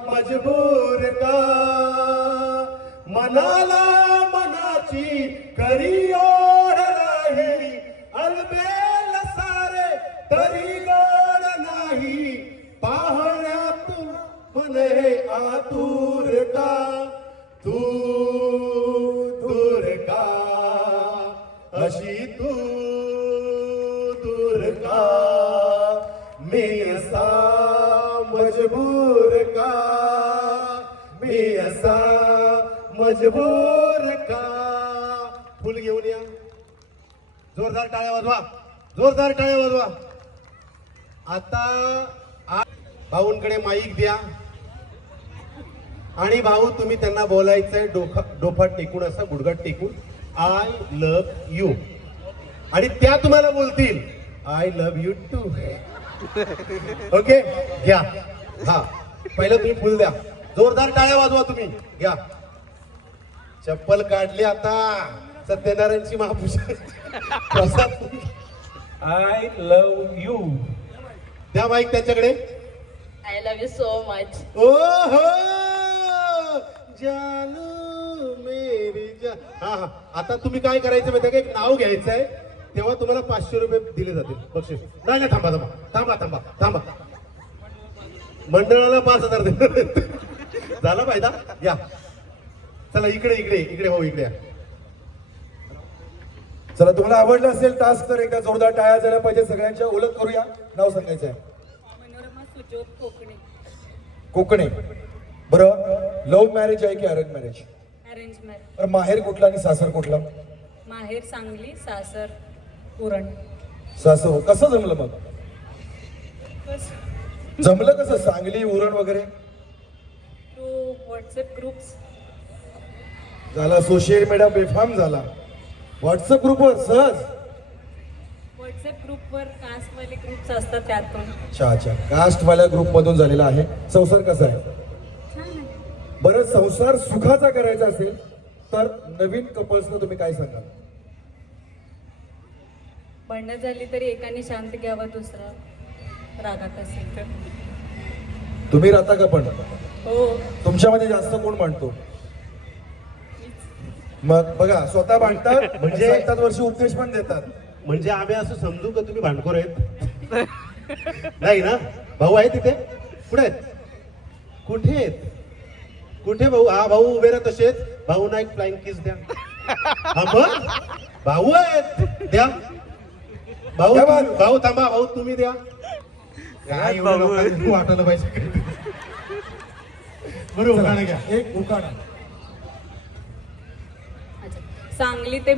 मजबूर का, मनाला मनाची करी ओढ नाही, अलबेल सारे तरी गोड नाही, पाहण्यातून मन हे आतुर का, तू दूर का, अशी तू दूर का, मी असा मजबूर का, मी असा मजबूर का. फुल घेऊन या, जोरदार टाळ्या वाजवा, जोरदार टाळ्या वाजवा. आता भाऊंकडे माईक द्या आणि भाऊ तुम्ही त्यांना बोलायचंय डोफा टेकून, असा गुडघा टेकून, आय लव्ह यू, आणि त्या तुम्हाला बोलतील I love you too. Okay, घ्या. हा, पहिलं तुम्ही फुल द्या, जोरदार टाळ्या वाजवा. तुम्ही घ्या. चप्पल काढली आता, सत्यनारायणची महापूजा. आय लव्ह यू द्या माईक त्यांच्याकडे. I love you so much. ओ हो जानू मेरी जान. हा, आता तुम्ही काय करायचं माहिती का, एक नाव घ्यायचं आहे, तेव्हा तुम्हाला 500 रुपये दिले जातील बक्षीस. नाही, थांबा थांबा थांबा थांबा थांबा, मंडळाला 5000 दिले. झाला फायदा. या, चला इकडे इकडे इकडे भाऊ, इकडे या. चला, तुम्हाला आवडलं असेल टास्क तर एकदा जोरदार टाळ्या झाल्या पाहिजे. सगळ्यांच्या ओळख करूया. नाव सांगायचं आहे. मनोरमा सुजोत कोकणे. कोकणे. बरं, लव्ह मॅरेज आहे की अरेंज मॅरेज? Arrange marriage. तर माहेर कुठला आणि सासर कुठला? माहेर सांगली, सासर उरण. सासर. कसं जमलं मग? जमलं कसं? सांगली, उरण वगैरे? To WhatsApp groups. झाला सोशल मीडिया बेफाम झाला. व्हॉट्सअप ग्रुपवर सहज. व्हॉट्सअप ग्रुपवर कास्टवाले ग्रुप्स असतात त्यातून. अच्छा, कास्टवाल्या ग्रुप मधून झालेला आहे. संसार कसा आहे? बरं, संसार सुखाचा करायचा असेल तर नवीन कपल्सना तुम्ही काय सांगाल? भांडणं झाली तरी एकाने शांत घ्यावा, दुसरा रागात असेल तर. तुम्ही राहता का पण? हो. तुमच्यामध्ये जास्त कोण मांडतो? मग बघा, स्वतः भांडतात म्हणजे 7 वर्ष उपदेश पण देतात. म्हणजे आम्ही असं समजू का तुम्ही भांडखोर आहेत? नाही ना? भाऊ आहे तिथे? कुठे आहेत? कुठे आहेत? कुठे भाऊ? हा, भाऊ उभे राहा तसेच. भाऊ ना एक फ्लाइंग किस द्या. हा, मग भाऊ आहेत, द्या. भाऊ भाऊ थांबा, भाऊ तुम्ही द्या. काय एवढं लोकांनी वाटायला पाहिजे. बरोबर, उखाणा घ्या. एक उखाणा. सांगली ते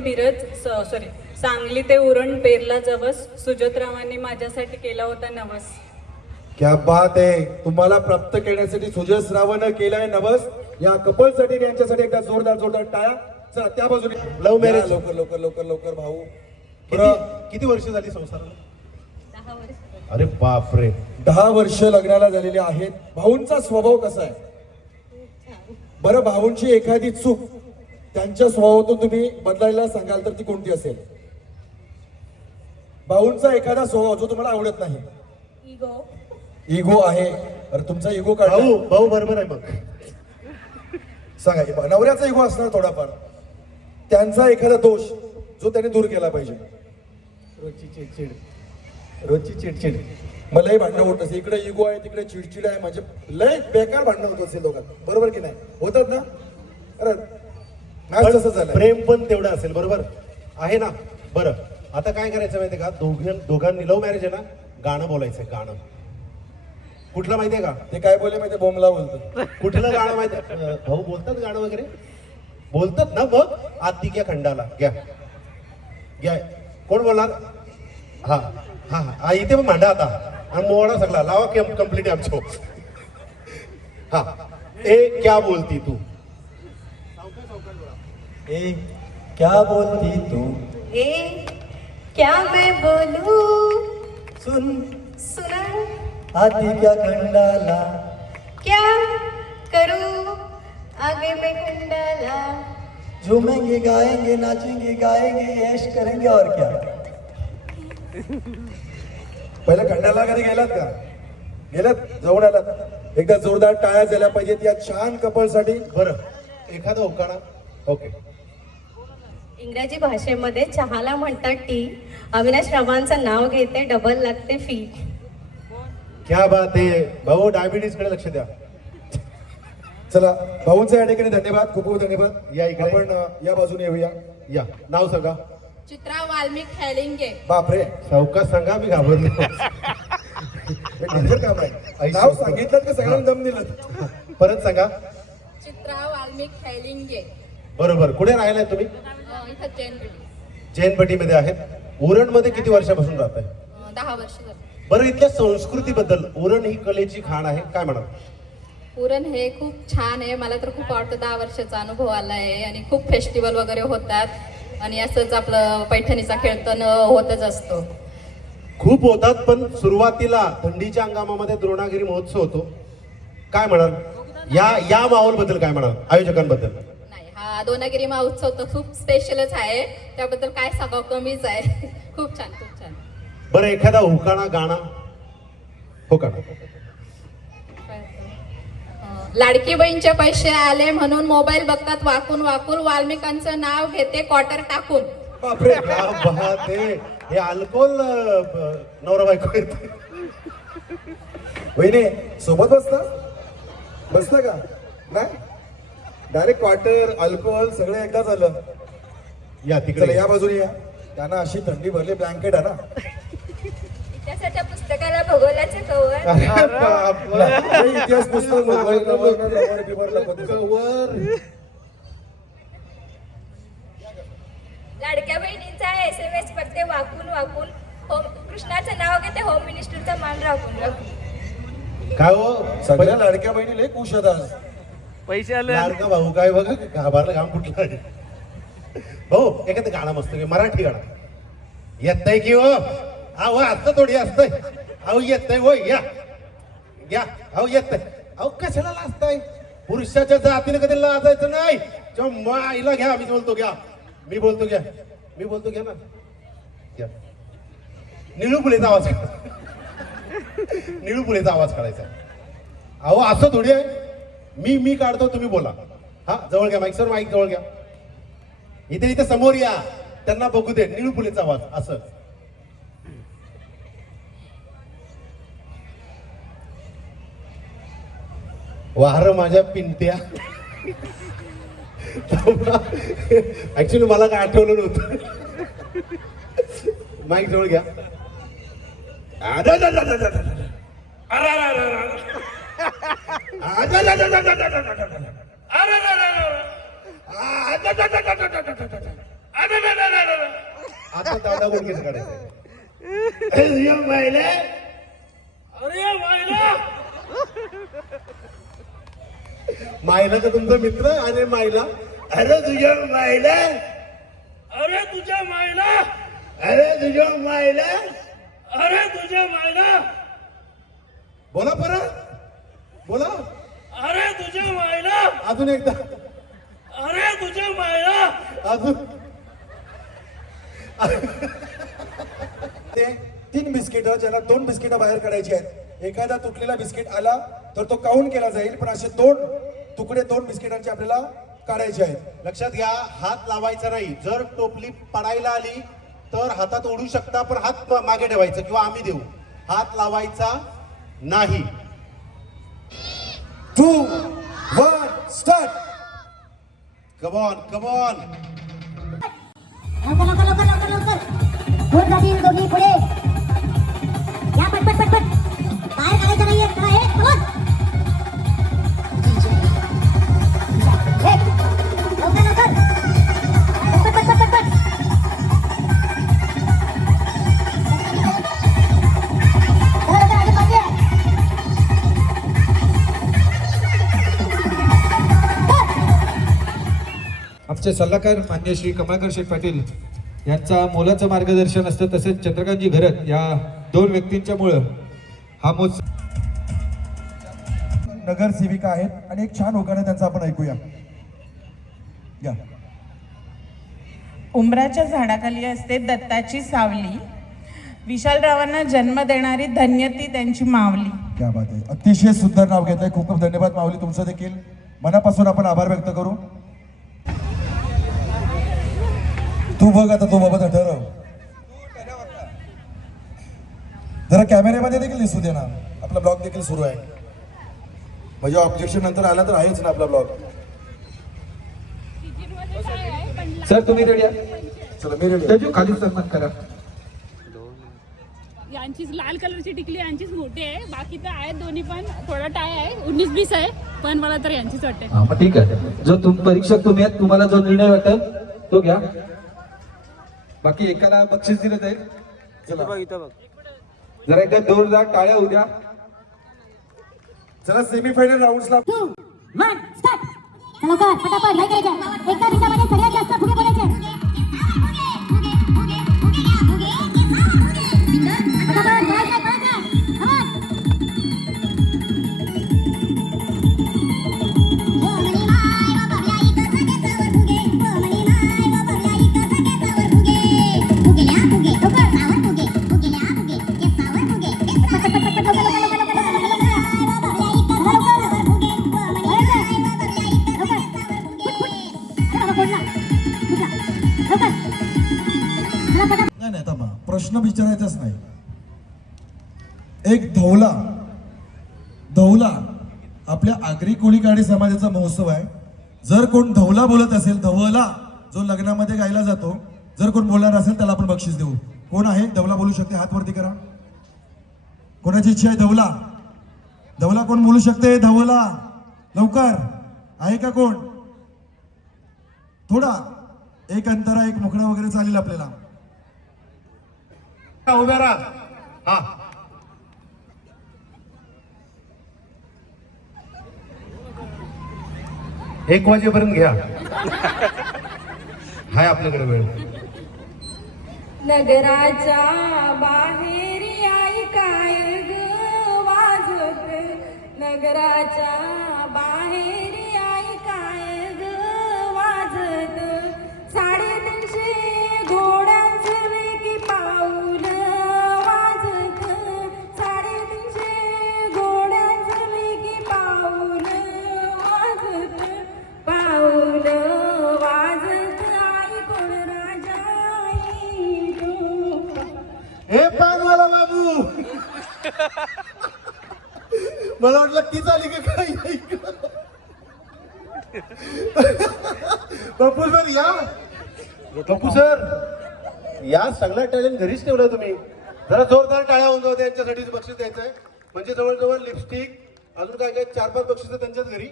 सांगली ते उरण पेरला जवस, सुजोतरावांनी माझ्यासाठी केला होता नवस. क्या बात आहे. तुम्हाला प्राप्त करण्यासाठी सुजसरावानं केलाय नवस. या कपलसाठी यांच्यासाठी एकदा जोरदार जोरदार टाळ्या. चला त्या बाजूने Love marriage. या, लवकर लवकर लवकर लवकर भाऊ किती वर्ष झाली संसाराला? अरे बापरे. 10 वर्ष लग्नाला झालेली आहेत. भाऊंचा स्वभाव कसा आहे बरं? भाऊंची एखादी चूक त्यांच्या स्वभावातून तुम्ही बदलायला सांगाल तर ती कोणती असेल? भाऊंचा एखादा स्वभाव जो तुम्हाला आवडत नाही. इगो आहे. बरं तुमचा इगो काढा. भाऊ बरोबर आहे मग. सांगा नवऱ्याचा इगो असणार थोडाफार. त्यांचा एखादा दोष जो त्याने दूर केला पाहिजे. रोजची चिडचिड. मलाही भांडणं होत असेल. इकडे इगो आहे तिकडे चिडचिड आहे. म्हणजे लय बेकार भांडणं होत असेल दोघांत. बरोबर की नाही? होतात ना? अरे मॅच पण तसं झालं. प्रेम पण तेवढं असेल बरोबर आहे ना. बरं आता काय करायचं माहितीये का? दोघांनी लव्ह मॅरेज आहे ना, गाणं बोलायचंय. गाणं कुठलं माहितीये का? ते काय बोलले माहिती? बोमला बोलतो. कुठलं गाणं माहिती? भाऊ बोलतात गाणं वगैरे बोलतात ना. मग आती क्या खंडाला घ्या घ्या. कोण बोलणार? हा हा हा इथे पण भांडा आता आणि मोडा सगळा लावा कम्प्लीट आमचो. हा ए क्या बोलती तू? ए क्या बोलती तू? ए क्या मैं बोलूं? सुन सुना आती क्या खंडाला. क्या करूं आगे मैं खंडाला. झूमेंगे गाएंगे नाचेंगे गाएंगे ऐश करेंगे और क्या. पहिला खंडाला कधी गेलात का? गेलात? जाऊन आलात? एकदा जोरदार टाळ्या झाल्या पाहिजेत या छान कपल साठी. बरं एखादा उखाणा. ओके. इंग्रजी भाषेमध्ये चहाला म्हणतात टी. अविनाश रावांचं नाव घेते डबल लागते फी. क्या बात आहे. भाऊ डायबिटीज कडे लक्ष द्या. चला भाऊंचा या ठिकाणी धन्यवाद. खूप खूप धन्यवाद. या इकडे. आपण या बाजूने येऊया. या नाव सांगा. चित्रा वाल्मिक खेलिंगे. बापरे सावकाश सांगा. मी घाबरलो. डेंजर काम आहे. नाव सांगितलं का सगळ्यांना दम दिलं? परत सांगा. चित्रा वाल्मिक खेलिंगे. बरोबर. कुठे राहिलाय तुम्ही? इथं जैनपेठ. जैनपट्टीमध्ये आहेत. उरणमध्ये किती वर्षापासून राहत आहे? 10 वर्ष झाली. बरं इथल्या संस्कृतीबद्दल. उरण ही कलेची खाण आहे, काय म्हणाल? पुरण हे खूप छान आहे. मला तर खूप आवडतं. 10 वर्षाचा अनुभव आला आहे आणि खूप फेस्टिवल वगैरे होतात आणि असंच आपलं पैठणीचा खेळ तर होतच असतो. खूप होतात पण सुरुवातीला थंडीच्या हंगामामध्ये द्रोणागिरी महोत्सव होतो. काय म्हणाल या माहोल बद्दल? काय म्हणाल आयोजकांबद्दल? नाही, हा दोनागिरी महोत्सव तर खूप स्पेशलच आहे. त्याबद्दल काय सांगावं कमीच आहे. खूप छान खूप छान. बरं एखादा उखाणा गाणा. हो का? लाडकी बहीणचे पैसे आले म्हणून मोबाईल बघतात वाकून वाकून. वाल्मिकांचं नाव घेते क्वार्टर टाकून. बापरे क्या बात आहे. हे अल्कोहोल नवरा बायको येते. वहिनी सोबत बसता का? नाही डायरेक्ट क्वार्टर अल्कोहोल सगळं एकदा झालं. या चला तिकडे या बाजूने या. त्यांना अशी थंडी भरली ब्लँकेट आहे ना. त्याच्या पुस्तकाला भूगोलाचे कवर. अरे बापरे. नाही, इतिहास पुस्तक कवर. लाडक्या बहिणींचा SMS पडते वाकून वाकून. कृष्णाचं नाव घेते होम मिनिस्टरचा मान राखून राखून. काय हो सगळ्या लाडक्या बहिणी लय खुश आहेत आज. पैसे आले. लाडका भाऊ काय बघा घाबरला घाम कुठला आहे. भाऊ एखादं गाणं मस्त मराठी गाणं येतंय की हो? अहो असतं थोडी असतंय. अहो येतंय हो. या अहो येतंय. अहो कशाला लाजताय? पुरुषाच्या जातीने कधी लाजायचं नाही. माईला घ्या. मी बोलतो घ्या. मी बोलतो घ्या ना. घ्या. निळू फुलेचा आवाज निळू फुलेचा आवाज काढायचा. अहो असं थोडी आहे. मी काढतो तुम्ही बोला. हा जवळ घ्या. माईक जवळ घ्या. इथे समोर या. त्यांना बघू दे. निळू फुलेचा आवाज असं. वार माझ्या पिंट्या. ऍक्च्युली मला काय आठवलं नव्हतं. माईक जवळ घ्या. आता तेवढा गुण कसं काढायचं? मायला का तुमचा मित्र आणि मायला अरे तुझ्या मायला, अरे तुझ्या मायला, अरे तुझ्या मायला. अरे तुझ्या मायला, बोला परत, बोला अरे तुझ्या मायला, अजून एकदा, अरे तुझ्या मायला. अजून. ते 3 बिस्किट, ज्याला 2 बिस्किट बाहेर काढायची आहेत. एखादा तुटलेला बिस्किट आला तर तो काउंट केला जाईल, पण असे 2 तुकडे 2 बिस्किटांचे आपल्याला काढायचे आहेत. लक्षात घ्या, हात लावायचा नाही. जर टोपली पडायला आली तर हातात ओढू शकता, पण हात मागे ठेवायचं किंवा आम्ही देऊ. हात लावायचा नाही. 2, 1, स्टार्ट. Come on come on. लवकर लवकर लवकर लवकर लवकर. दूर जातील दोघी पुढे. या पटपट पटपट. बाहेर काढायचं नाहीये. चला हे पळून. हे, लवकर लवकर. पटपट पटपट पटपट. चला लवकर, अजून बाकी आहे. आमचे सल्लागार मान्य श्री कमलाकर शेठ पाटील यांचा मोलाचं मार्गदर्शन असतं. तसेच चंद्रकांतजी घरत या 2 व्यक्तींच्यामुळं हा महोत्सव. नगरसेविका आहेत आणि एक छान उखाणा त्यांचा आपण ऐकूया. या. उंबराच्या झाडाखाली असते दत्ताची सावली, विशालरावांना जन्म देणारी धन्य ती त्यांची मावली. क्या बात आहे. अतिशय सुंदर नाव घेत आहे. खूप खूप धन्यवाद माऊली, तुमचं देखील मनापासून आपण आभार व्यक्त करू. तू बघ आता, तो बाबा ठरव. जरा कॅमेऱ्यामध्ये देखील दिसू दे ना. आपला ब्लॉग देखील सुरू आहे, म्हणजे ऑब्जेक्शन नंतर आला तर आहेच ना आपला ब्लॉग. सर तुम्ही रेडी आहे? चला मी रेडी. खाली सन्मान करा. यांचीच लाल कलरची टिकली यांचीच मोठी आहे, बाकी तर आहेत दोन्ही पण थोडा टाय आहे, 19-20 आहे, पण मला तर यांचीच वाटते. मग ठीक आहे. जो परीक्षक तुम्ही आहेत, तुम्हाला जो निर्णय वाटेल तो घ्या. बाकी एकाला बक्षीस दिलं जाईल. चला बघ इथं बघ. जरा एकदा जोरदार टाळ्या होऊ द्या. चला सेमीफायनल राऊंड्सला. 2, 1, स्टार्ट. चला लवकर पटापट नाही करायचं. एका मिनिटामध्ये सगळ्यात जास्त फुगे पडायचे. पटापट पळायचं पळायचं. कमान. नाही नाही थांबा, प्रश्न विचारायचाच नाही. एक धौला आपल्या आगरी कोळी काडी समाजाचा महोत्सव आहे. जर कोण धौला बोलत असेल, धवला जो लग्नामध्ये गायला जातो, जर कोण बोलणार असेल त्याला आपण बक्षीस देऊ. कोण आहे धवला बोलू शकते? हात वरती करा. कोणाची इच्छा आहे धवला? धवला कोण बोलू शकते? धवला लवकर. आहे का कोण? थोडा एक अंतरा, एक मुकडा वगैरे चालेल आपल्याला. उभ्या राहा. हा, 1 वाजेपर्यंत घ्या. हाय आपल्याकडे वेळ. नगराच्या बाहेर आई काय ग वाजत, नगराच्या बाहेर आई काय ग वाजत, 350 घोड्यांचं वेगी पाऊल वाजत, 350 घोड्यांचं वेगी पाऊल वाजत, पाऊल वाजत आई कोण राजाई गो. हे पानवाला बाबू, मला वाटलं तीच आली का काय. पप्पू सर या. पप्पू सर या, सगळा टॅलेंट घरीच ठेवला तुम्ही. जरा जोरदार टाळ्या होऊन जाऊ, त्यांच्यासाठी बक्षीस द्यायचं आहे. म्हणजे जवळजवळ लिपस्टिक, अजून काय काय 4-5 बक्षीस त्यांच्याच घरी.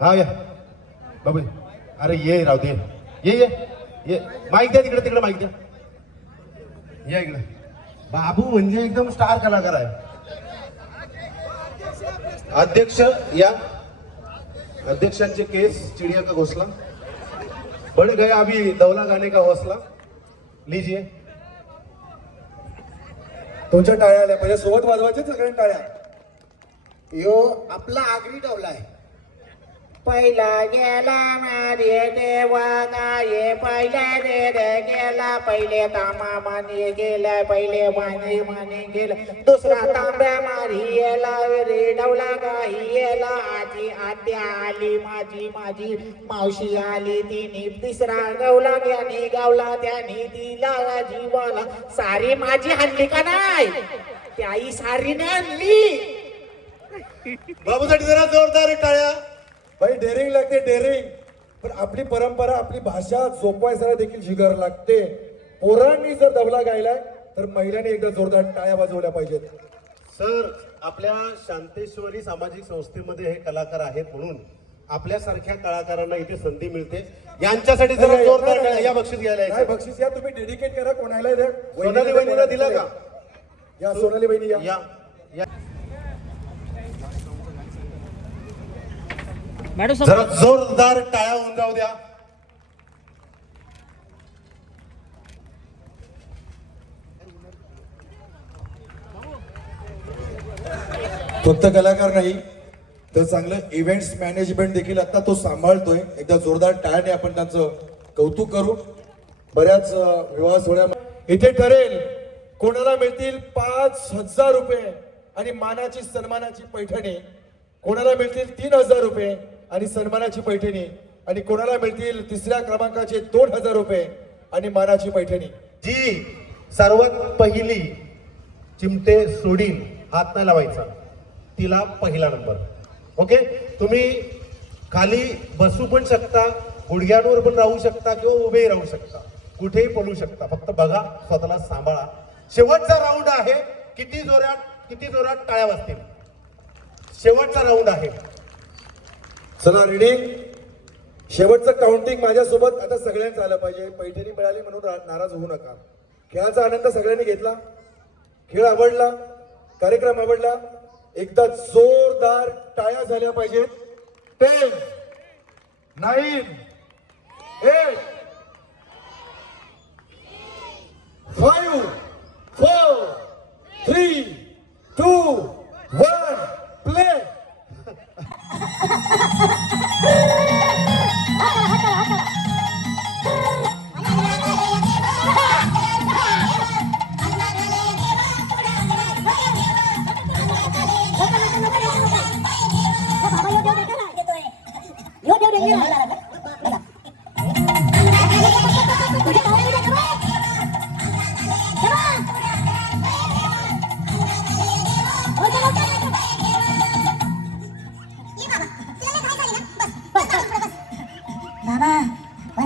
हा या बाबू. अरे ये राव दे. ये ये ये. माईक द्या तिकडे, तिकडे माईक द्या. या इकडे. बाबू म्हणजे एकदम स्टार कलाकार आहे. अध्यक्ष या. अध्यक्षांचे केस चिड़िया का घोंसला बढ़ गया अभी दौला गाने का हौसला लीजिए. तुमच्या टाळ्या आल्या पाहिजे, सोबत वाजवायचे सगळ्या टाळ्या. यो आपला आगरी डवलाय. पहिला गेला मारे देवाना ये पहिला रे गेला पहिले तामा माने गेला पहिले माने माने गेला दुसरा तांब्या मारी येला रे डवला गाई येला आजी आत्या आली माझी माझी मावशी आली तिने तिसरा गवला ज्ञानी गावला त्याने दिला जीवाला सारी माझी हल्ली का नाही त्याई सारीने आणली. बाबूसाठी जरा जोरदार टाळ्या. भाई डेअरिंग लागते, डेअरिंग. पण आपली परंपरा, आपली भाषा जोपासायला देखील जिगर लागते. पोरांनी जर दबला गायलाय तर महिलांनी एकदा जोरदार टाळ्या वाजवल्या पाहिजेत. सर, आपल्या शांतेश्वरी सामाजिक संस्थेमध्ये हे कलाकार आहेत म्हणून आपल्यासारख्या कलाकारांना इथे संधी मिळते. यांच्यासाठी जरा जोरदार टाळ्या. या बक्षीस घ्यायला काय बक्षीस या तुम्ही डेडिकेट करा कोणाला द्या. सोनाली बहिणीला दिला का? या सोनाली बहिणी या. या जरा जोरदार टाळ्या होऊन जाऊ द्या. फक्त कलाकार नाही तर चांगलं इव्हेंट्स मॅनेजमेंट देखील आता तो सांभाळतोय. एकदा जोरदार टाळ्याने आपण त्यांचं कौतुक करू. बऱ्याच विवाह सोहळ्या इथे ठरेल कोणाला मिळतील 5,000 रुपये आणि मानाची सन्मानाची पैठणी, कोणाला मिळतील 3,000 रुपये आणि सन्मानाची पैठणी, आणि कोणाला मिळतील तिसऱ्या क्रमांकाचे 2,000 रुपये आणि मानाची पैठणी. जी सर्वात पहिली चिमटे सोडील, हात नाही लावायचा, तिला पहिला नंबर. ओके, तुम्ही खाली बसू पण शकता, गुडघ्यांवर पण राहू शकता किंवा उभे राहू शकता, कुठेही पडू शकता. फक्त बघा, स्वतःला सांभाळा. शेवटचा राऊंड आहे. किती जोरात टाळ्या वाजतील. शेवटचा राऊंड आहे. चला रेडी. शेवटचं काउंटिंग माझ्यासोबत आता सगळ्यांचं आलं पाहिजे. पैठणी मिळाली म्हणून नाराज होऊ नका. खेळाचा आनंद सगळ्यांनी घेतला, खेळ आवडला, कार्यक्रम आवडला. एकदा जोरदार टाळ्या झाल्या पाहिजेत. 10, 9, 8, 5, 4, 3, 2, 1, प्ले.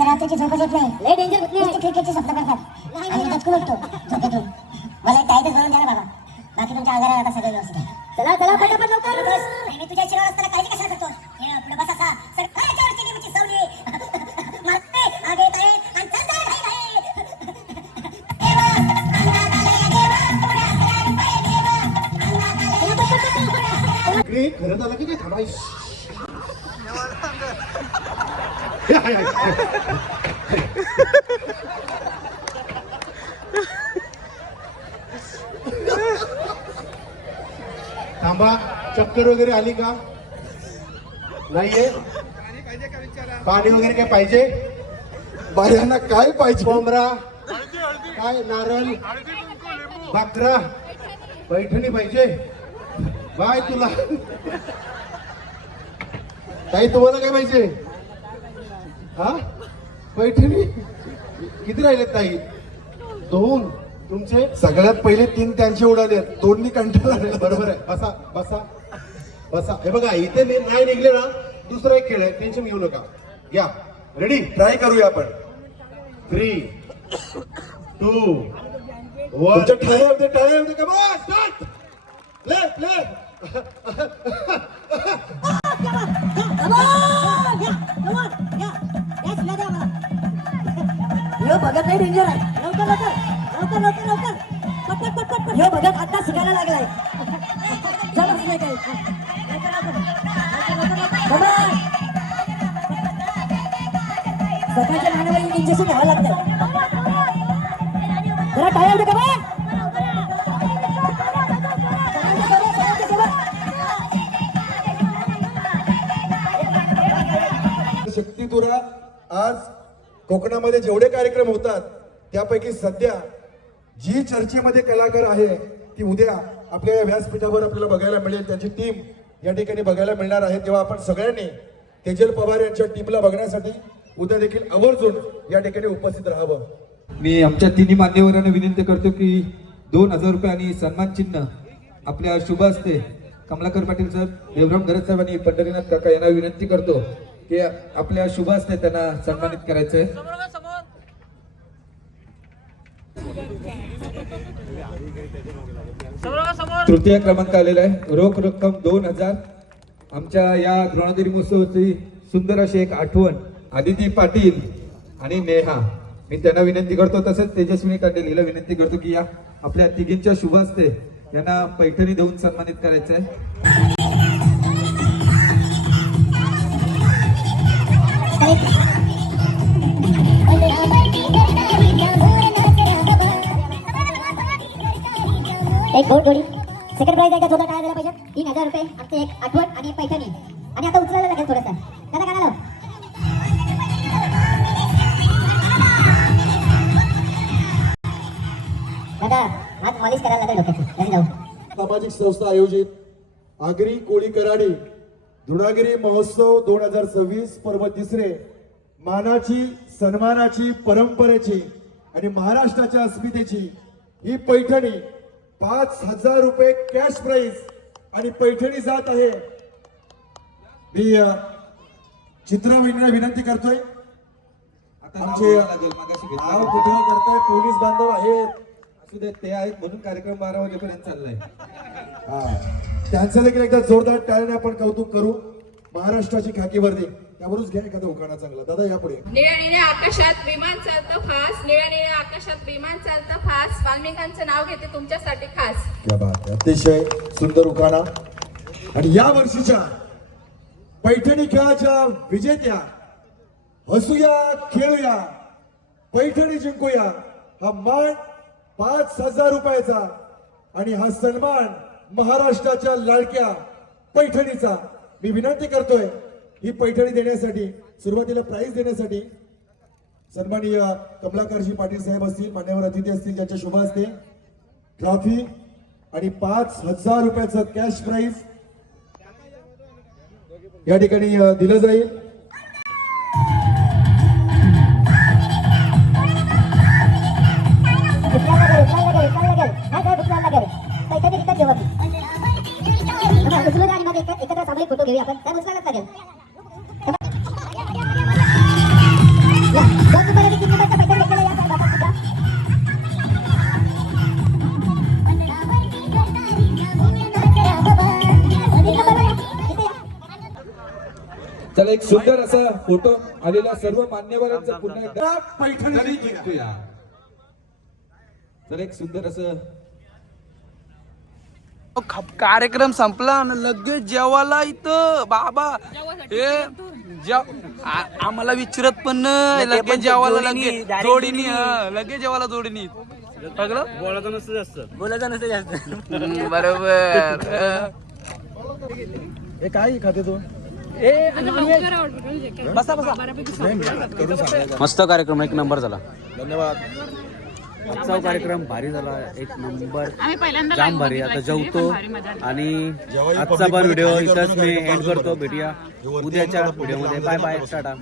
रात्रीची झोपच येत नाही. लय डेंजर क्रिकेटची स्वप्न करतात आणि दचकून उठतो झोपेतून. मला एक टाईटच भरून द्या ना बाबा. बाकी तुमच्या आजारात आता सगळं व्यवस्थित आहे. चला चला पटापट लवकर बस. मी तुझ्या शिरावर असताना काळजी कशाला करतो. पुढे बस असा सर खायच्या स्टेडियमची सवली मारते आगे ताळे आणि चलता इकडे खरं झालं की काय थांबायच. थांबा, चक्कर वगैरे आली का? नाहीये. पाणी वगैरे काय पाहिजे? बायांना काय पाहिजे? कोंबरा, काय नारळ, भाकरा, पैठणी पाहिजे. बाय तुला. ताई तुम्हाला काय पाहिजे? हा, पैठणी किती राहिले ताई? 2. तुमचे? सगळ्यात पहिले 3 त्यांचे उडाले, 2नी कंटाळा आला. बरोबर आहे. बसा बसा बसा. हे बघा, इथे नाही निघले ना, दुसरा एक खेळ आहे, टेन्शन घेऊ नका. या, रेडी? ट्राय करूया आपण. 3, 2, 1. तुमच्या टाळ्या होते, टाळ्या होते का? बस स्टार्ट. Play play. भगत नाही डेंजर आहे. लवकर लवकर लवकर लवकर लवकर पटपट पटपट. हे भगत आता शिकायला लागलाय. चला काय लवकर लवकर लवकर. स्वतःच्या नाण्यावर इंजेक्शन घ्यावं लागतं. जरा टाळ्या होते का बा? शक्तितुरा आज कोकणामध्ये जेवढे कार्यक्रम होतात त्यापैकी सध्या जी चर्चेमध्ये कलाकार आहे ती उद्या आपल्या या व्यासपीठावर आपल्याला बघायला मिळेल. त्यांची टीम या ठिकाणी बघायला मिळणार आहे. तेव्हा आपण सगळ्यांनी तेजल पवार यांच्या टीमला बघण्यासाठी उद्या देखील आवर्जून या ठिकाणी उपस्थित राहावं. मी आमच्या तिन्ही मान्यवरांना विनंती करतो की 2000 रुपये आणि सन्मान चिन्ह आपल्या शुभ हस्ते कमलाकर पाटील साहेब, देवराम धरत साहेब आणि पंढरीनाथ काका यांना विनंती करतो की आपल्या शुभ हस्ते त्यांना सन्मानित करायचंय. तृतीय क्रमांक आलेला आहे. रोख रक्कम 2000. आमच्या या द्रोणागिरी महोत्सवाची सुंदर अशी एक आठवण आदिती पाटील आणि नेहा, मी त्यांना विनंती करतो. तसेच तेजस्विनी कांडेल हिला विनंती करतो की या आपल्या तिघींच्या शुभ हस्ते यांना पैठणी देऊन सन्मानित करायचं आहे. एक गोड गोडी सेकंड प्राइज आहे का जोरदार टाळ्या झाला पाहिजे. 3000 रुपये आमचे एक आठवण आणि पैठणी. आणि आता उचलायला लागेल थोडंसं. दादा काय झालं? दादा हात मॉलिश करायला लागेल डोक्याची. घरी जाऊ. सामाजिक संस्था आयोजित आगरी कोळी कराडी द्रोणागिरी महोत्सव 2026 पर्व तिसरे मानाची, सन्मानाची, परंपरेची आणि महाराष्ट्राच्या अस्मितेची ही पैठणी 5000 रुपये कॅश प्राइज आणि पैठणी जात आहे. मी चित्रविनला विनंती करतोय. आमचे नाव कुठे करताय, पोलीस बांधव आहेत असू दे, ते आहेत म्हणून कार्यक्रम 12 वाजेपर्यंत चाललाय. त्यांचं देखील एकदा जोरदार टाळ्याने आपण कौतुक करू. महाराष्ट्राची खाकी वर्दी त्यावरच घ्या एखादा उखाणा चांगला. दादा या पुढे. निळ्या निळ्या आकाशात विमान चालतं फास, निळ्या निळ्या आकाशात विमान चालतं फास, वाल्मिकांचं नाव घेते तुमच्यासाठी खास. क्या बात आहे. अतिशय सुंदर उखाणा. आणि या वर्षीच्या पैठणी खेळाच्या विजेत्या हसूया, खेळूया, पैठणी जिंकूया हा मान 5000 रुपयाचा आणि हा सन्मान महाराष्ट्राच्या लाडक्या पैठणीचा. मी विनंती करतोय ही पैठणी देण्यासाठी, सुरुवातीला प्राइज देण्यासाठी सन्माननीय कमलाकरजी पाटील साहेब असतील, मान्यवर अतिथी असतील, त्यांच्या शुभ हस्ते ट्रॉफी आणि 5000 रुपयाचं कॅश प्राइज या ठिकाणी दिलं जाईल. एकत्र सामूहिक फोटो घेऊया आपण. त्या उचलायलाच लागेल. चला एक सुंदर असा फोटो आलेला सर्व मान्यवरांचा पुन्हा एकदा पैठणी जिंकूया. तर एक सुंदर असं कार्यक्रम संपला आणि लगेच जेवायला इथं बाबा हे आम्हाला विचारत पण नाही. लगेच जेवायला लगेच जोडीनी, लगेच जेवायला जोडीनी. बोलायचं नसतं जास्त. बरोबर. हे काय खाते तू? बसा बसा. मस्त कार्यक्रम, एक नंबर झाला. धन्यवाद. आजचा कार्यक्रम भारी झाला, एक नंबर, आम्ही पहिल्यांदा जाम live भारी. मध्ये आता बघितली, जेवतो पण भारी मजा आली. आणि आजचा पण व्हिडिओ इथंच मी एंड करतो. भेटूया उद्याच्या व्हिडिओमध्ये. Bye bye, Tata.